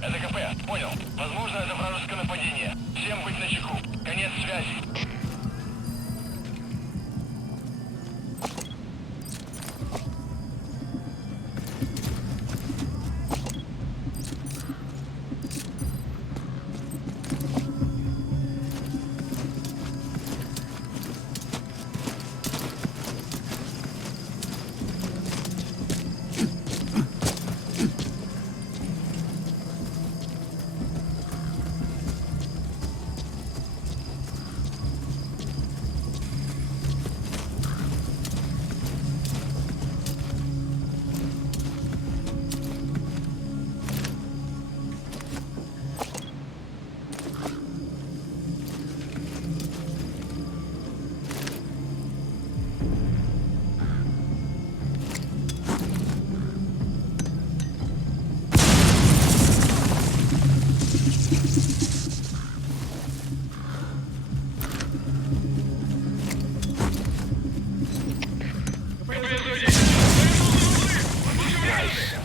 Это КП, понял. Возможно, это вражеское нападение. Всем быть начеку. Конец связи.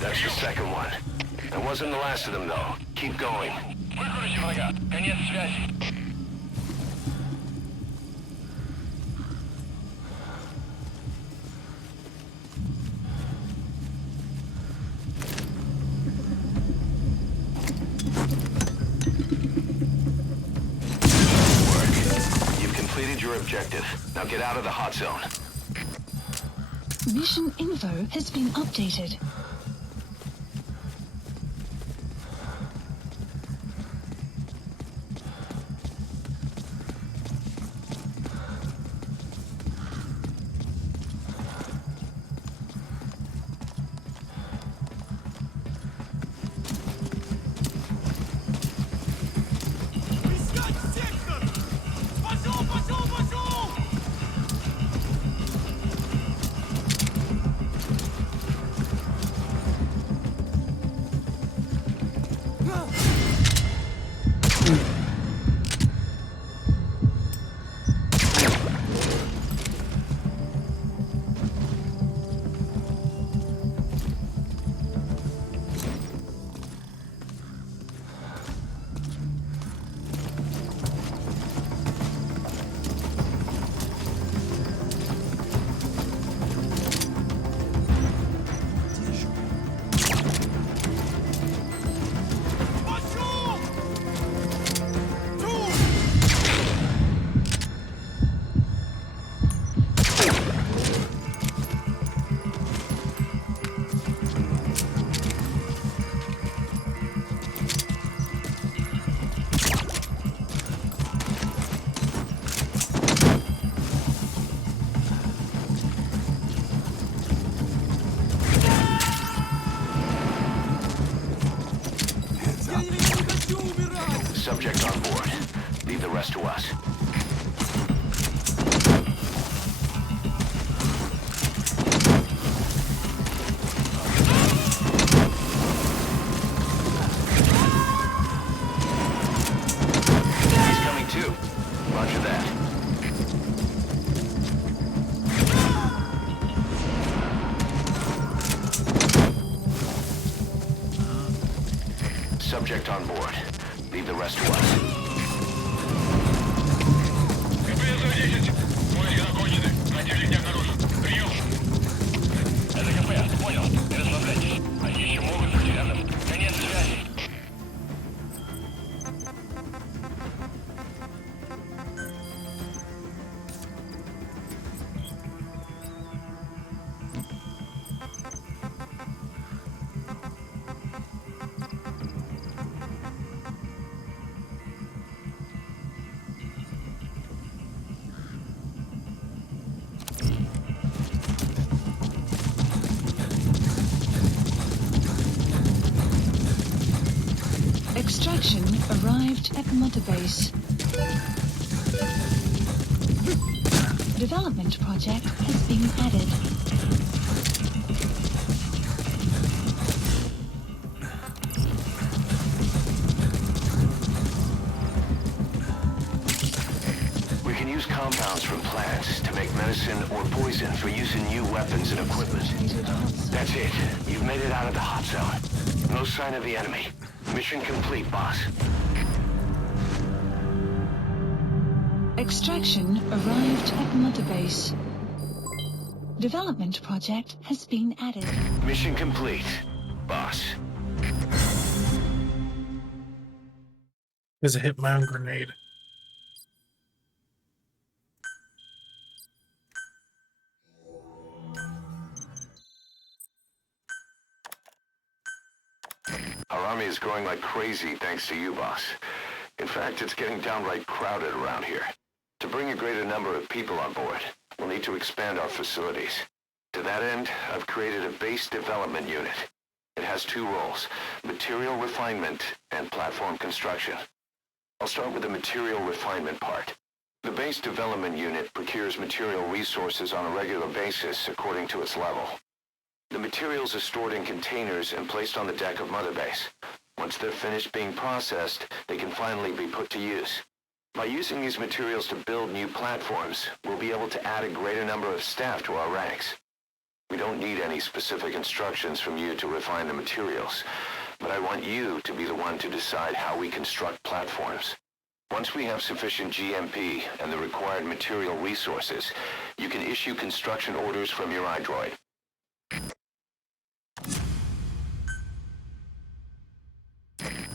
That's the second one. That wasn't the last of them, though. Keep going. Выкрути врага. Конец связи. You've completed your objective. Now get out of the hot zone. Mission info has been updated. Subject on board. Leave the rest to us. He's coming too. Roger that. Subject on board. Leave the rest to us. Это КП, понял. Не расслабляйтесь. Они еще могут быть рядом. Конец связи. Extraction arrived at Mother Base. Development project has been added. We can use compounds from plants to make medicine or poison for use in new weapons and equipment. That's it. You've made it out of the hot zone. No sign of the enemy. Mission complete, boss. Extraction arrived at Mother Base. Development project has been added. Mission complete, boss. Because I hit my own grenade. Our army is growing like crazy thanks to you, boss. In fact, it's getting downright crowded around here. To bring a greater number of people on board, we'll need to expand our facilities. To that end, I've created a base development unit. It has two roles, material refinement and platform construction. I'll start with the material refinement part. The base development unit procures material resources on a regular basis according to its level. The materials are stored in containers and placed on the deck of Mother Base. Once they're finished being processed, they can finally be put to use. By using these materials to build new platforms, we'll be able to add a greater number of staff to our ranks. We don't need any specific instructions from you to refine the materials, but I want you to be the one to decide how we construct platforms. Once we have sufficient GMP and the required material resources, you can issue construction orders from your iDroid.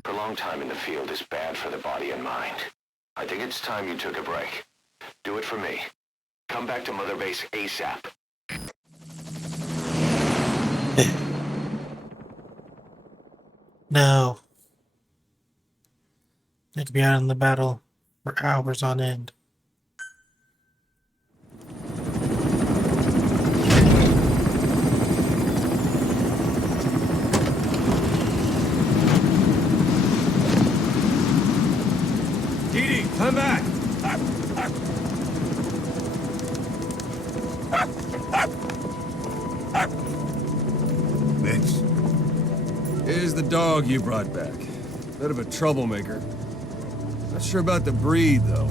Prolonged time in the field is bad for the body and mind. I think it's time you took a break. Do it for me. Come back to Mother Base ASAP. No. I could be out in the battle for hours on end. Didi, come back! Mitch. Here's the dog you brought back. Bit of a troublemaker. Not sure about the breed, though.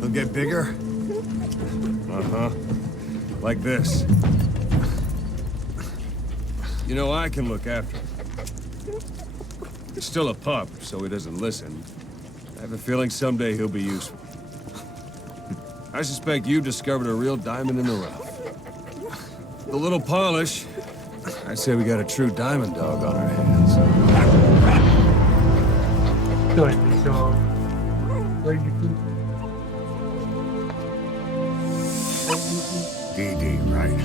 He'll get bigger? Uh-huh. Like this. You know, I can look after him. He's still a pup, so he doesn't listen. I have a feeling someday he'll be useful. I suspect you've discovered a real diamond in the rough. With a little polish, I'd say we got a true diamond dog on our hands. Go ahead, dog. Where you DD, right?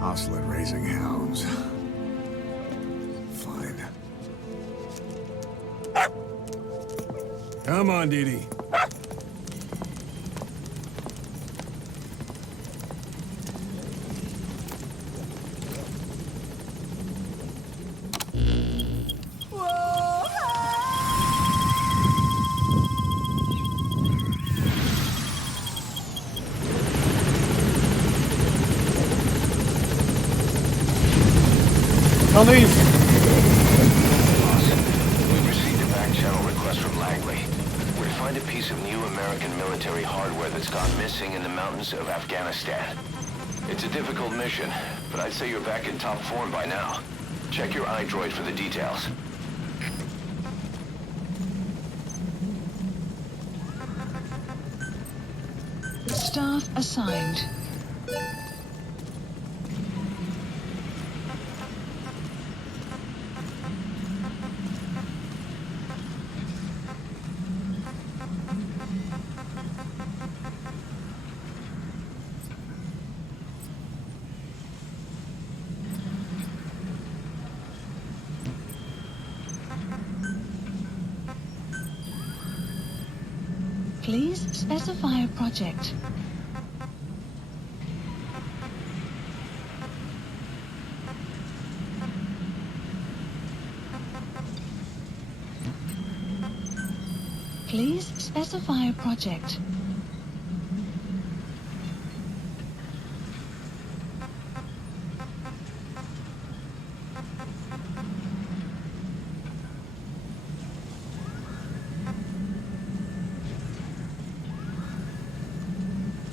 Hostile at raising hounds. Fine. Come on, Didi. Don't leave. Boss, we've received a back-channel request from Langley. We're to find a piece of new American military hardware that's gone missing in the mountains of Afghanistan. It's a difficult mission, but I'd say you're back in top form by now. Check your iDroid for the details. Staff assigned. Please specify a project. Please specify a project.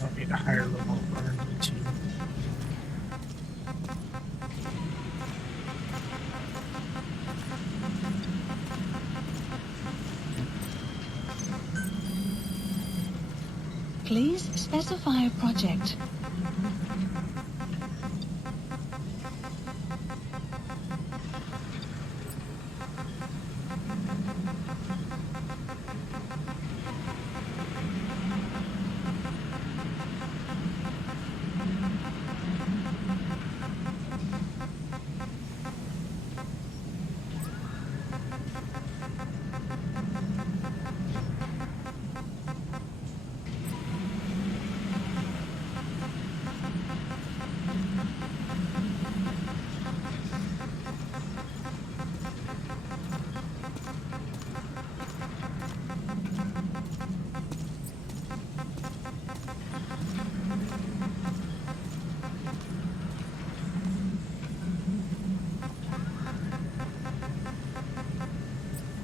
I need a higher level R&D team. Please specify a project.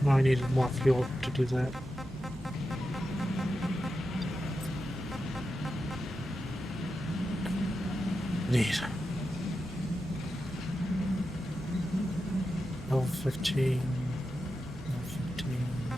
No, I needed more fuel to do that. Neat. Level 15. Level 15.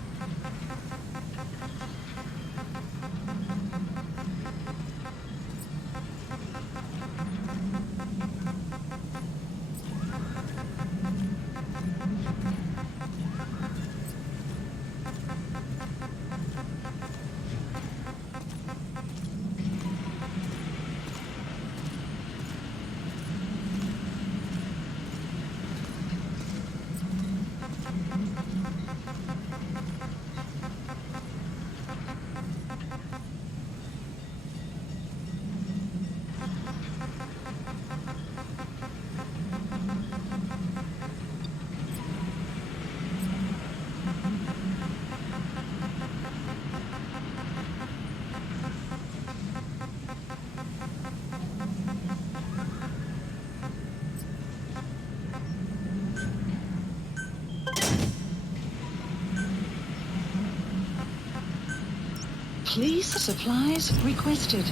Please supplies requested.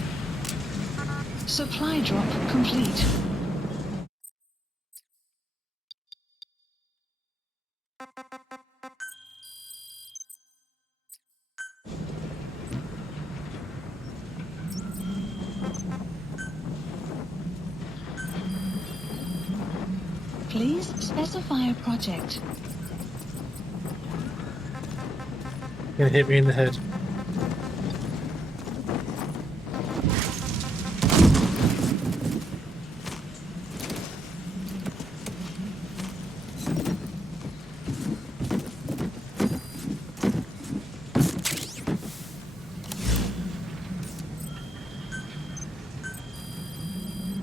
Supply drop complete. Please specify a project. Gonna hit me in the head.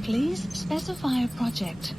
Please specify a project.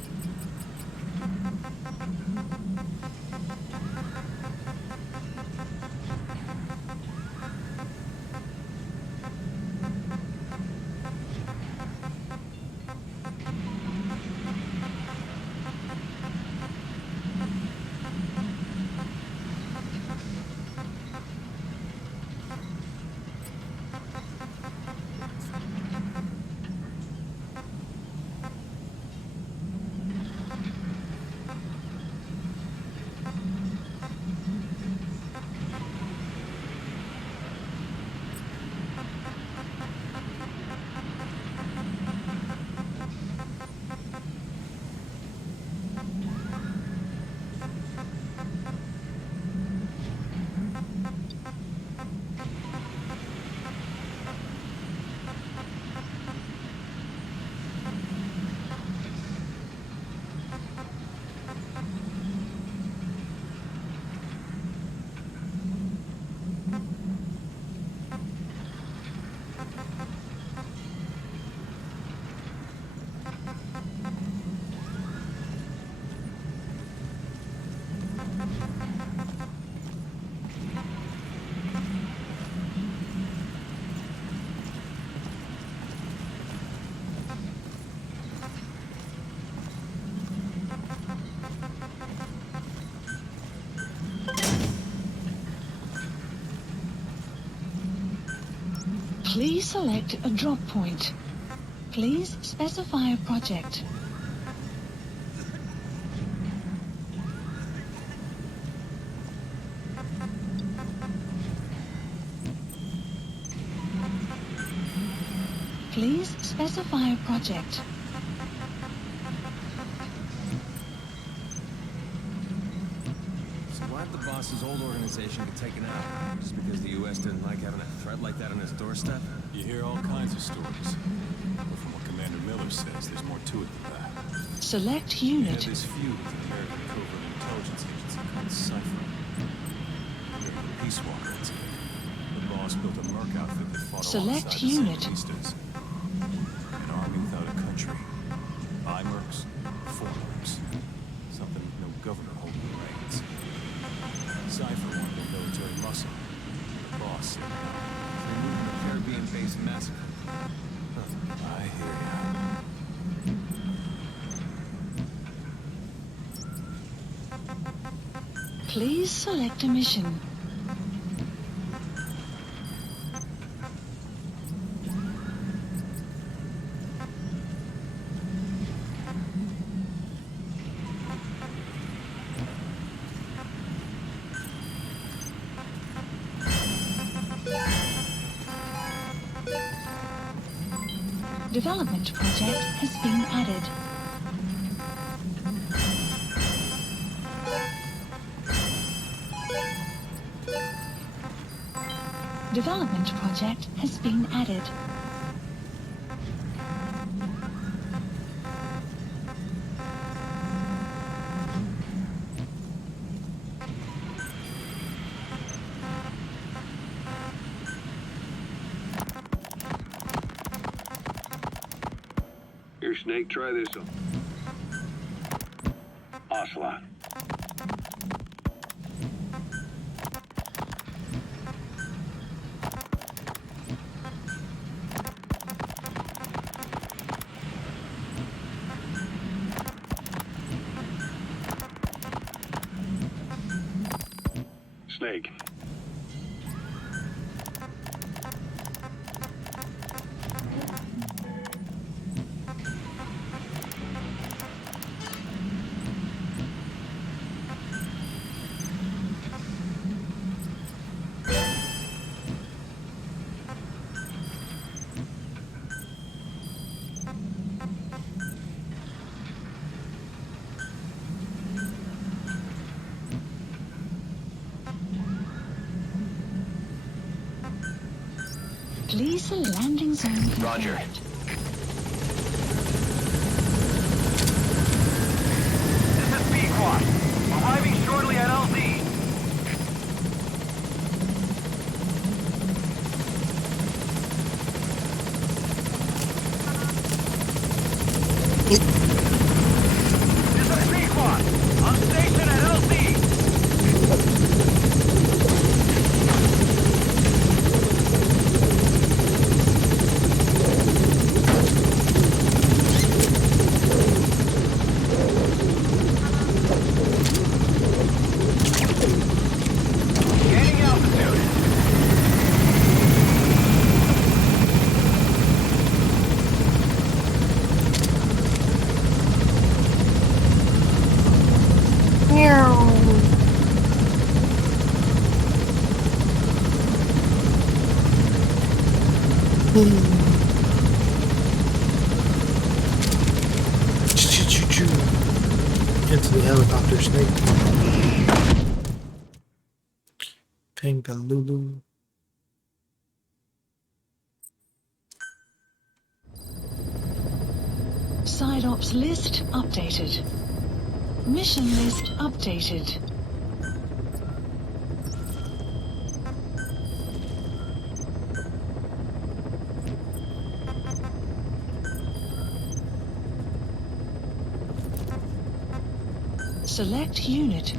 Please select a drop point. Please specify a project. Please specify a project. So why'd the boss's old organization get taken out? Just because the U.S. didn't like having a threat like that on his doorstep? You hear all kinds of stories. But from what Commander Miller says, there's more to it than that. Select We unit. had this feud with an American covert intelligence agency called Cypher. During the Peace Walker incident, the boss built a merc outfit that fought Select alongside the unit. Sandinistas. An army without a country. By mercs, for mercs. Something with no governor holding the reins. Cypher wanted a military muscle. The boss said no. They're moving the Caribbean-based massacre. I hear ya. Please select a mission. Development project has been added. Development project has been added. Here, Snake, try this on. Ocelot. Snake. Please a landing zone. Roger. This is Pequod. Arriving shortly at LZ. This is Pequod. On station at LZ. Gaining altitude. Into the helicopter, Snake. Ping the Lulu. Side ops list updated. Mission list updated. Select unit.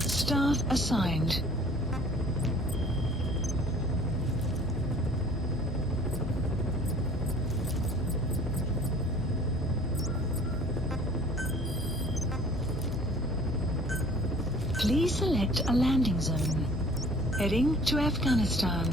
Staff assigned. Deselect a landing zone. Heading to Afghanistan.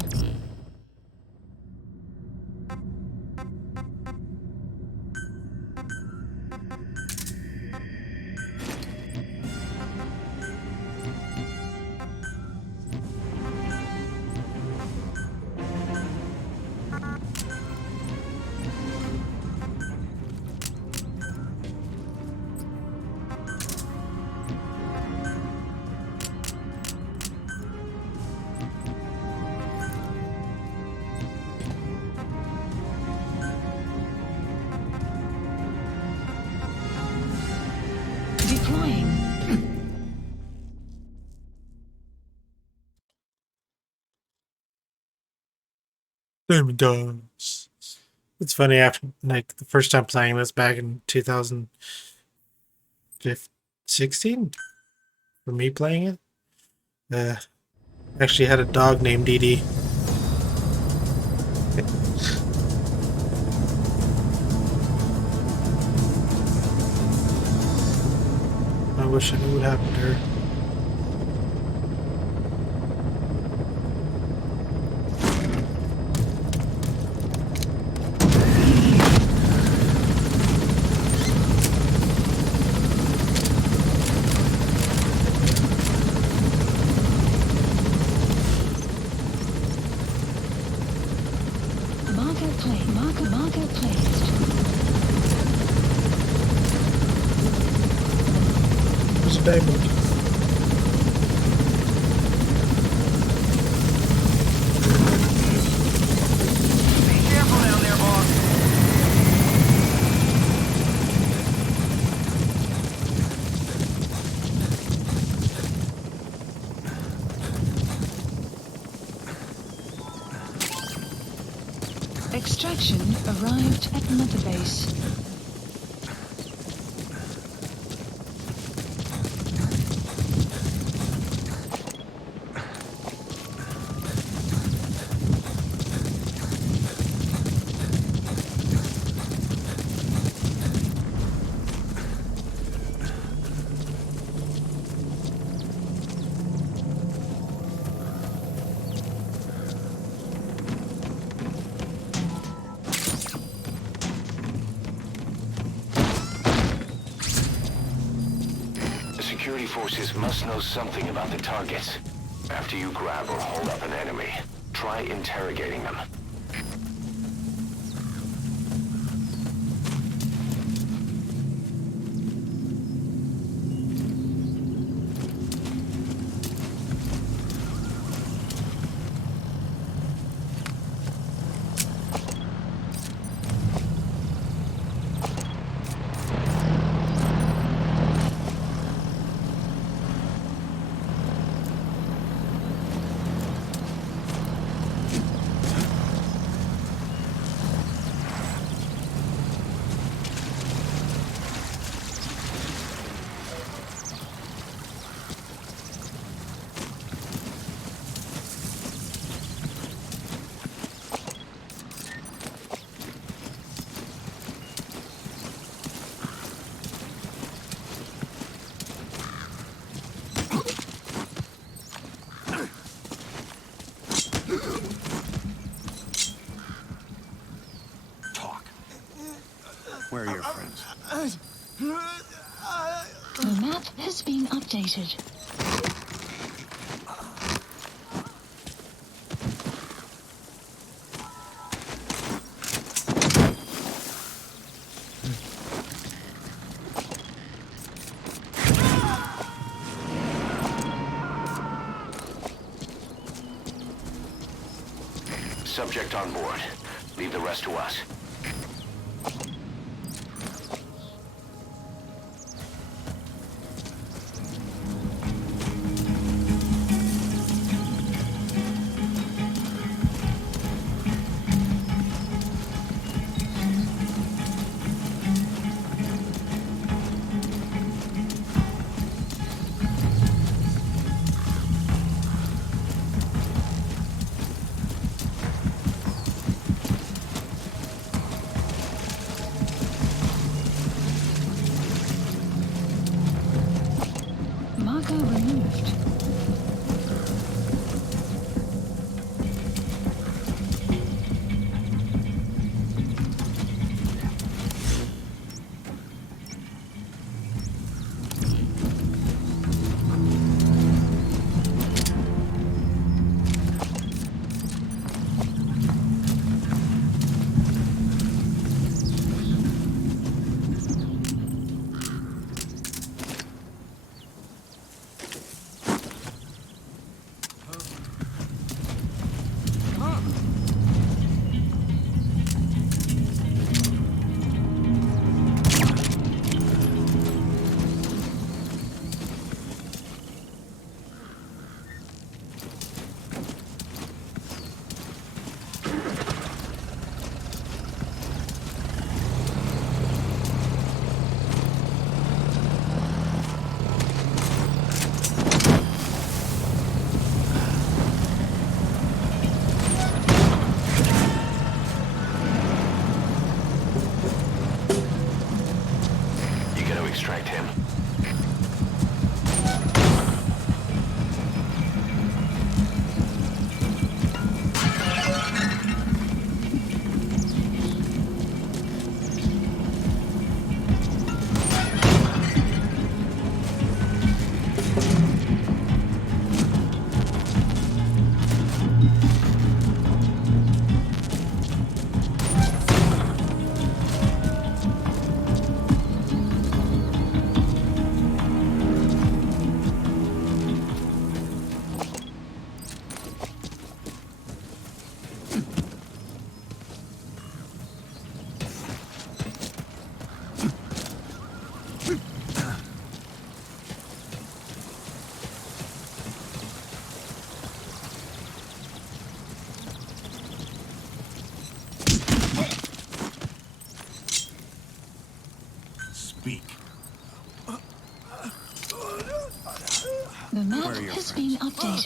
Deploying. Damn does. It's funny after like the first time playing this back in 2016 for me playing it. Actually had a dog named Dee Dee. I wish I knew what happened to her. Marker placed. There's a diamond. Be careful down there, boss. Extraction arrived at Mother Base. Security forces must know something about the targets. After you grab or hold up an enemy, try interrogating them. Where are your friends? The map has been updated. Subject on board. Leave the rest to us.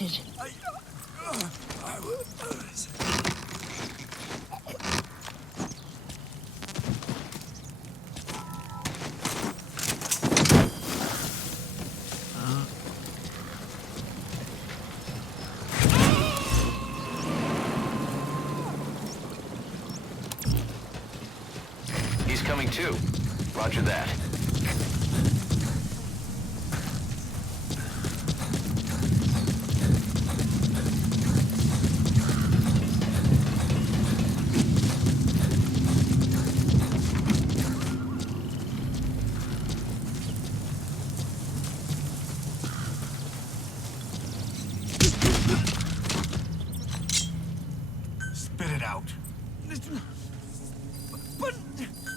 updated. He's coming too. Roger that. Spit it out.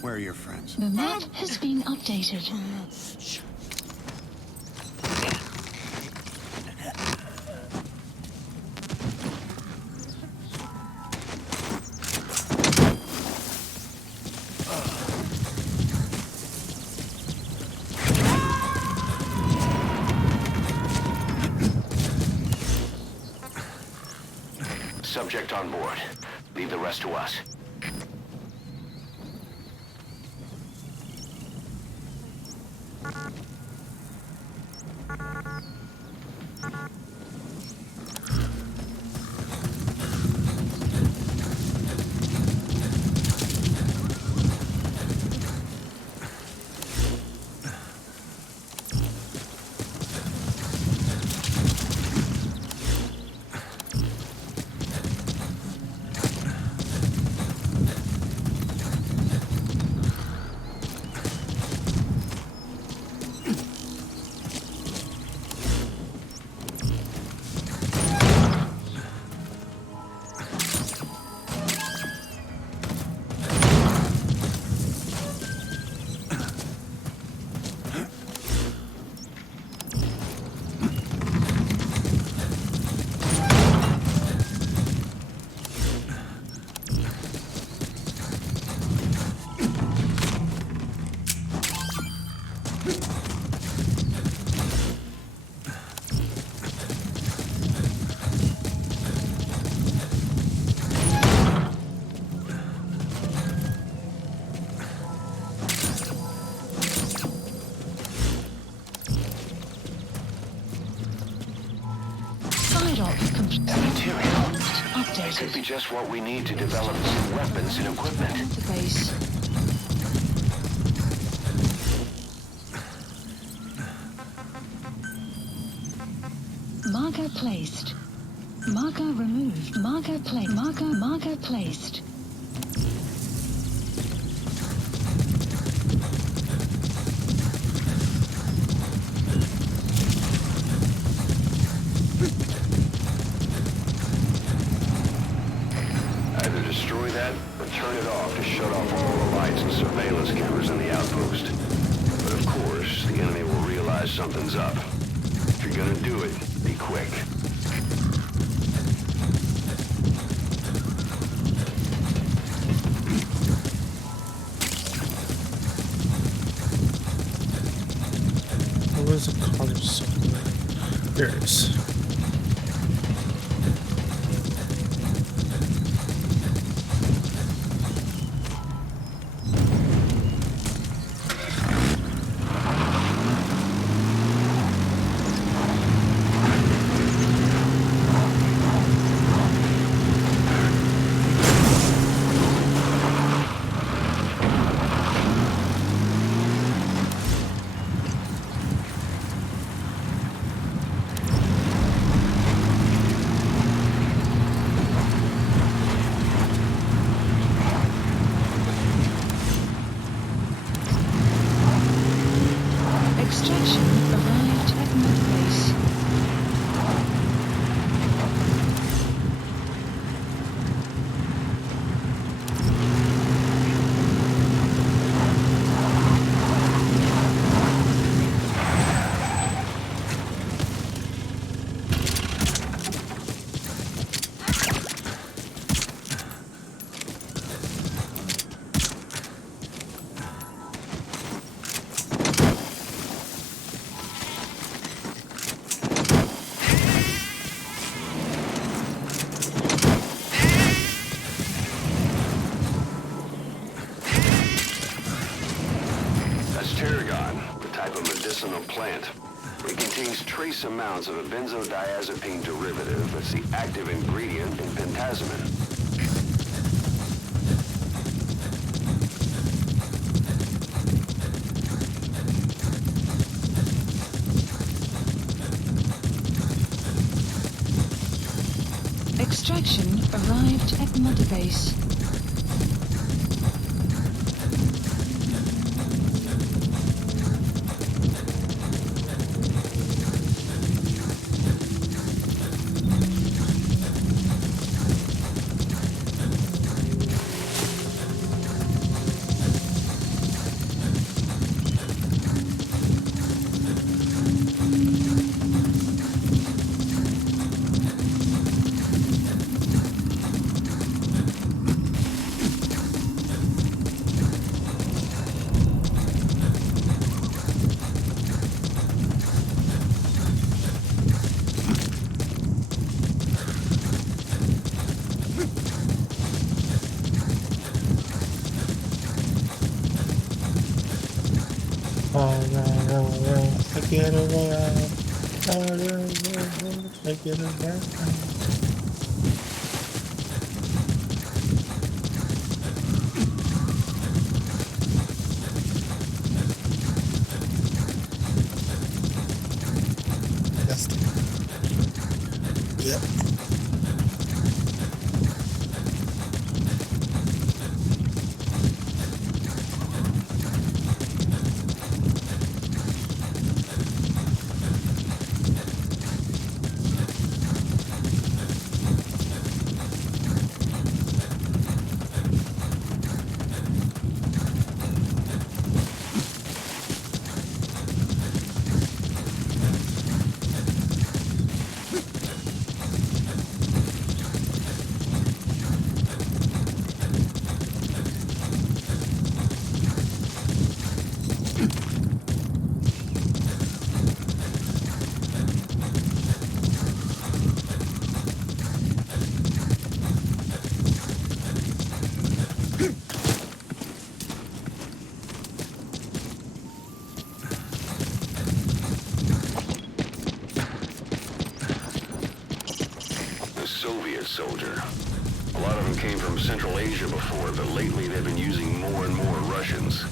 Where are your friends? The map has been updated. Subject on board. Leave the rest to us. It could be just what we need to develop new weapons and equipment. The base. Marker placed. Marker removed. Marker placed. Marker placed. Either destroy that or turn it off to shut off all the lights and surveillance cameras in the outpost. But of course, the enemy will realize something's up. If you're gonna do it, be quick. There was a car somewhere. There it is. plant. It contains trace amounts of a benzodiazepine derivative that's the active ingredient in pentazimine. Extraction arrived at Mother Base. I get around. I get around. That's yep. Soldier. A lot of them came from Central Asia before, but lately they've been using more and more Russians.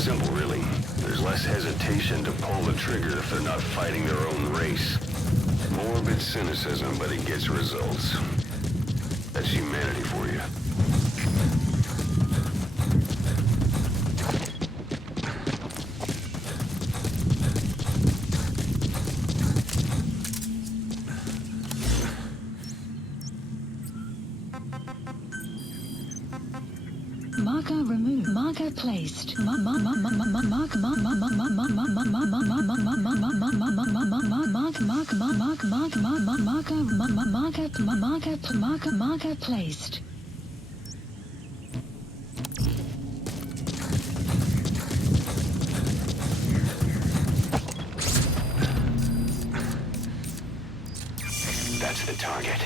Simple, really. There's less hesitation to pull the trigger if they're not fighting their own race. Morbid cynicism, but it gets results. That's humanity for you. Marker removed. Marker placed. Marker placed. That's the target.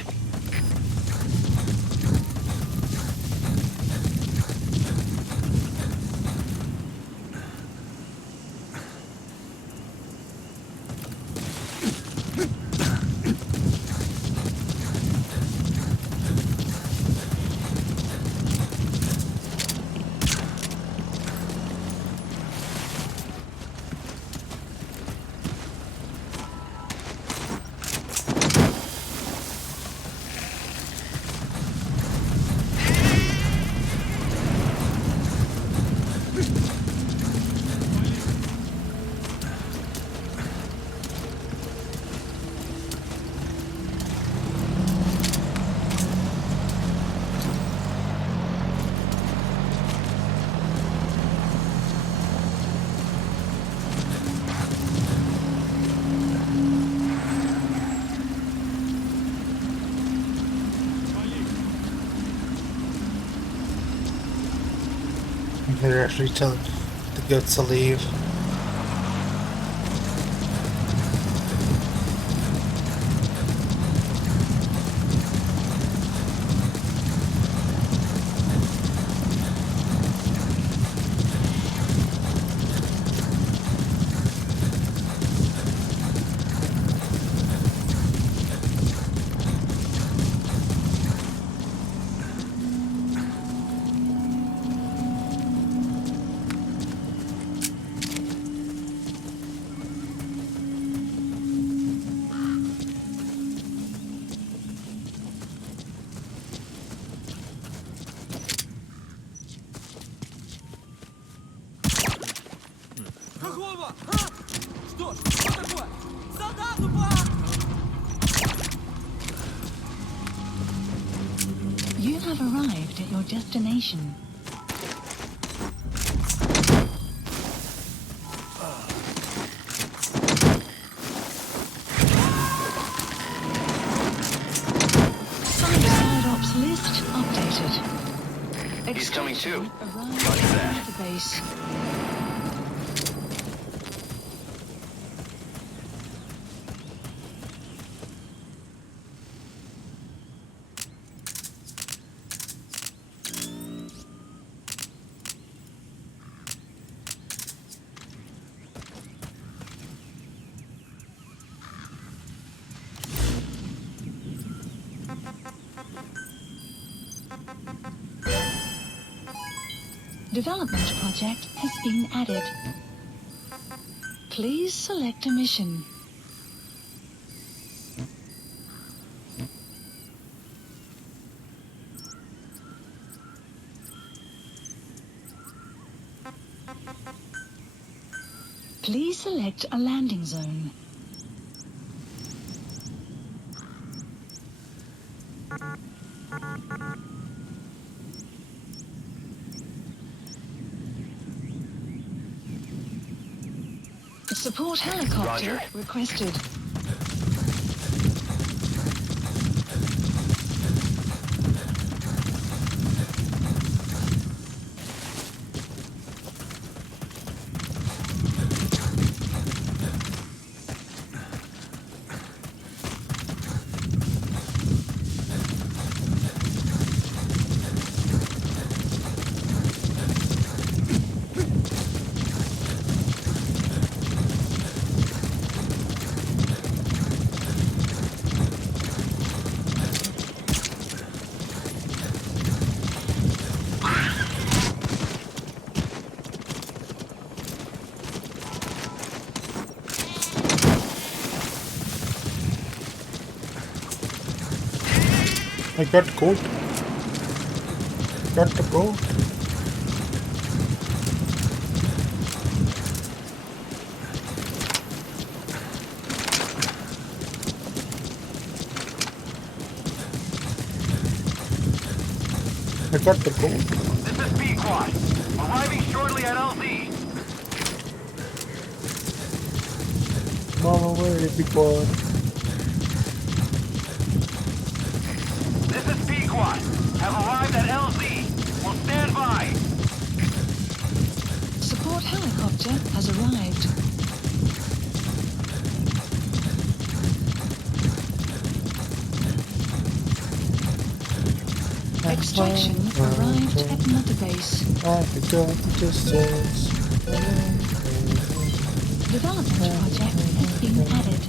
They're actually telling the goats to leave. You have arrived at your destination. Side ops list updated. He's coming too. Arrived Roger that. at the base. Development project has been added. Please select a mission. Please select a landing zone. Support helicopter Roger. requested. I got the code. Got the code. I got the code. This is B-Quad. Arriving shortly at LZ. Mama, where is the code? This is B-Quad. Have arrived at LZ. Will stand by. Support helicopter has arrived. Extraction arrived at Mother Base. I got the distance. Development project has been added.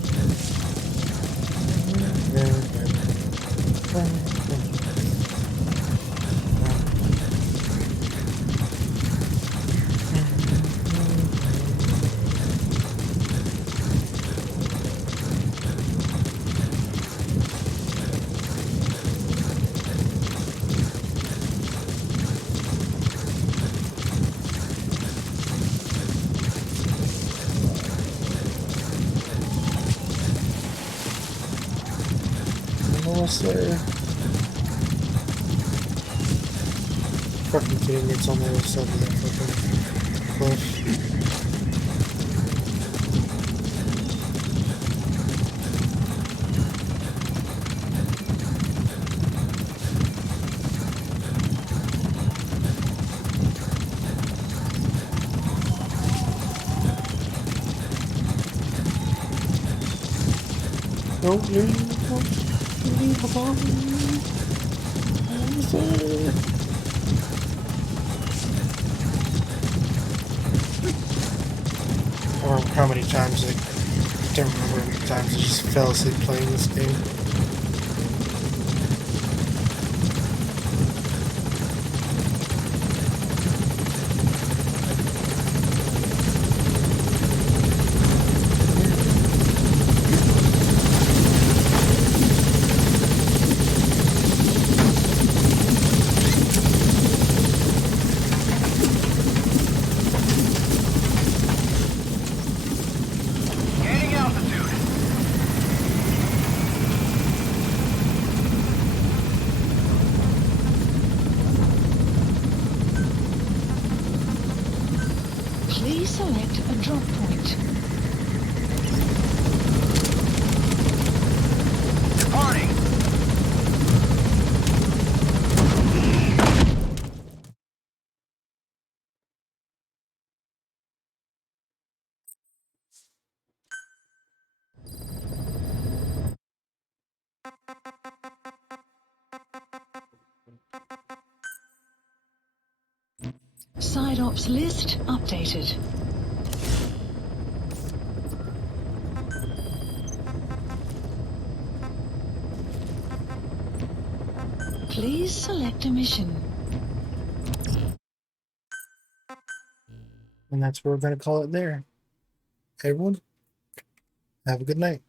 Almost there. Fucking kidding me, it's on the other side of that fucking cliff. Don't leave, don't leave upon me. Almost there. I don't know how many times, I don't remember how many times I just fell asleep playing this game. select a drop point. Departing. Side ops list updated. Please select a mission. And that's what we're going to call it there. Everyone, have a good night.